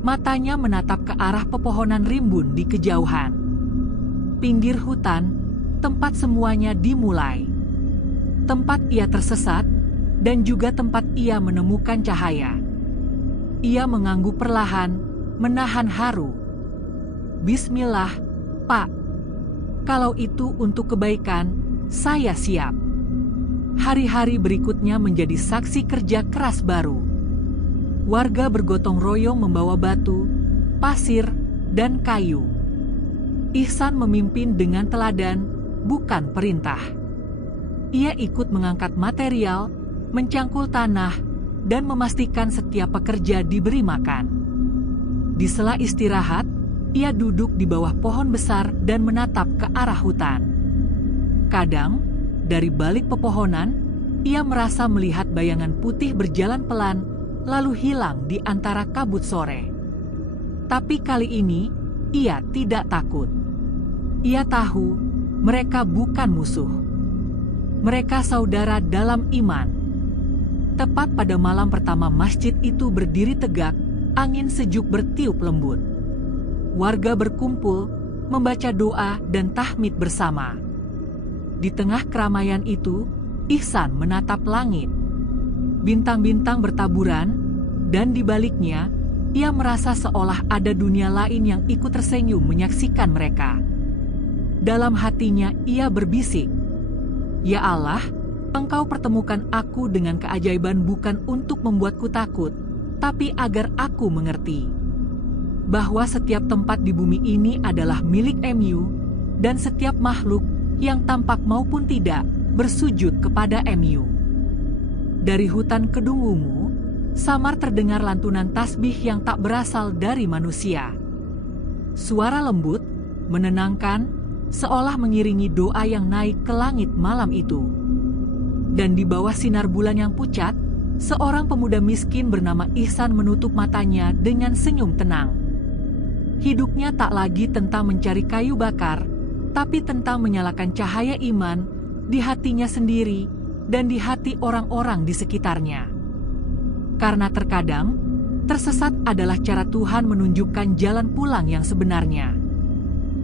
Matanya menatap ke arah pepohonan rimbun di kejauhan. Pinggir hutan, tempat semuanya dimulai. Tempat ia tersesat, dan juga tempat ia menemukan cahaya. Ia mengangguk perlahan, menahan haru. "Bismillah, Pak. Kalau itu untuk kebaikan, saya siap." Hari-hari berikutnya menjadi saksi kerja keras baru. Warga bergotong royong membawa batu, pasir, dan kayu. Ihsan memimpin dengan teladan, bukan perintah. Ia ikut mengangkat material, mencangkul tanah, dan memastikan setiap pekerja diberi makan. Di sela istirahat, ia duduk di bawah pohon besar dan menatap ke arah hutan. Kadang, dari balik pepohonan, ia merasa melihat bayangan putih berjalan pelan, lalu hilang di antara kabut sore. Tapi kali ini, ia tidak takut. Ia tahu mereka bukan musuh. Mereka saudara dalam iman. Tepat pada malam pertama masjid itu berdiri tegak, angin sejuk bertiup lembut. Warga berkumpul, membaca doa dan tahmid bersama. Di tengah keramaian itu, Ihsan menatap langit. Bintang-bintang bertaburan, dan di baliknya, ia merasa seolah ada dunia lain yang ikut tersenyum menyaksikan mereka. Dalam hatinya ia berbisik, "Ya Allah, Engkau pertemukan aku dengan keajaiban bukan untuk membuatku takut, tapi agar aku mengerti bahwa setiap tempat di bumi ini adalah milik MU, dan setiap makhluk yang tampak maupun tidak bersujud kepada MU." Dari hutan Kedung Wungu, samar terdengar lantunan tasbih yang tak berasal dari manusia. Suara lembut, menenangkan, seolah mengiringi doa yang naik ke langit malam itu. Dan di bawah sinar bulan yang pucat, seorang pemuda miskin bernama Ihsan menutup matanya dengan senyum tenang. Hidupnya tak lagi tentang mencari kayu bakar, tapi tentang menyalakan cahaya iman di hatinya sendiri dan di hati orang-orang di sekitarnya. Karena terkadang, tersesat adalah cara Tuhan menunjukkan jalan pulang yang sebenarnya.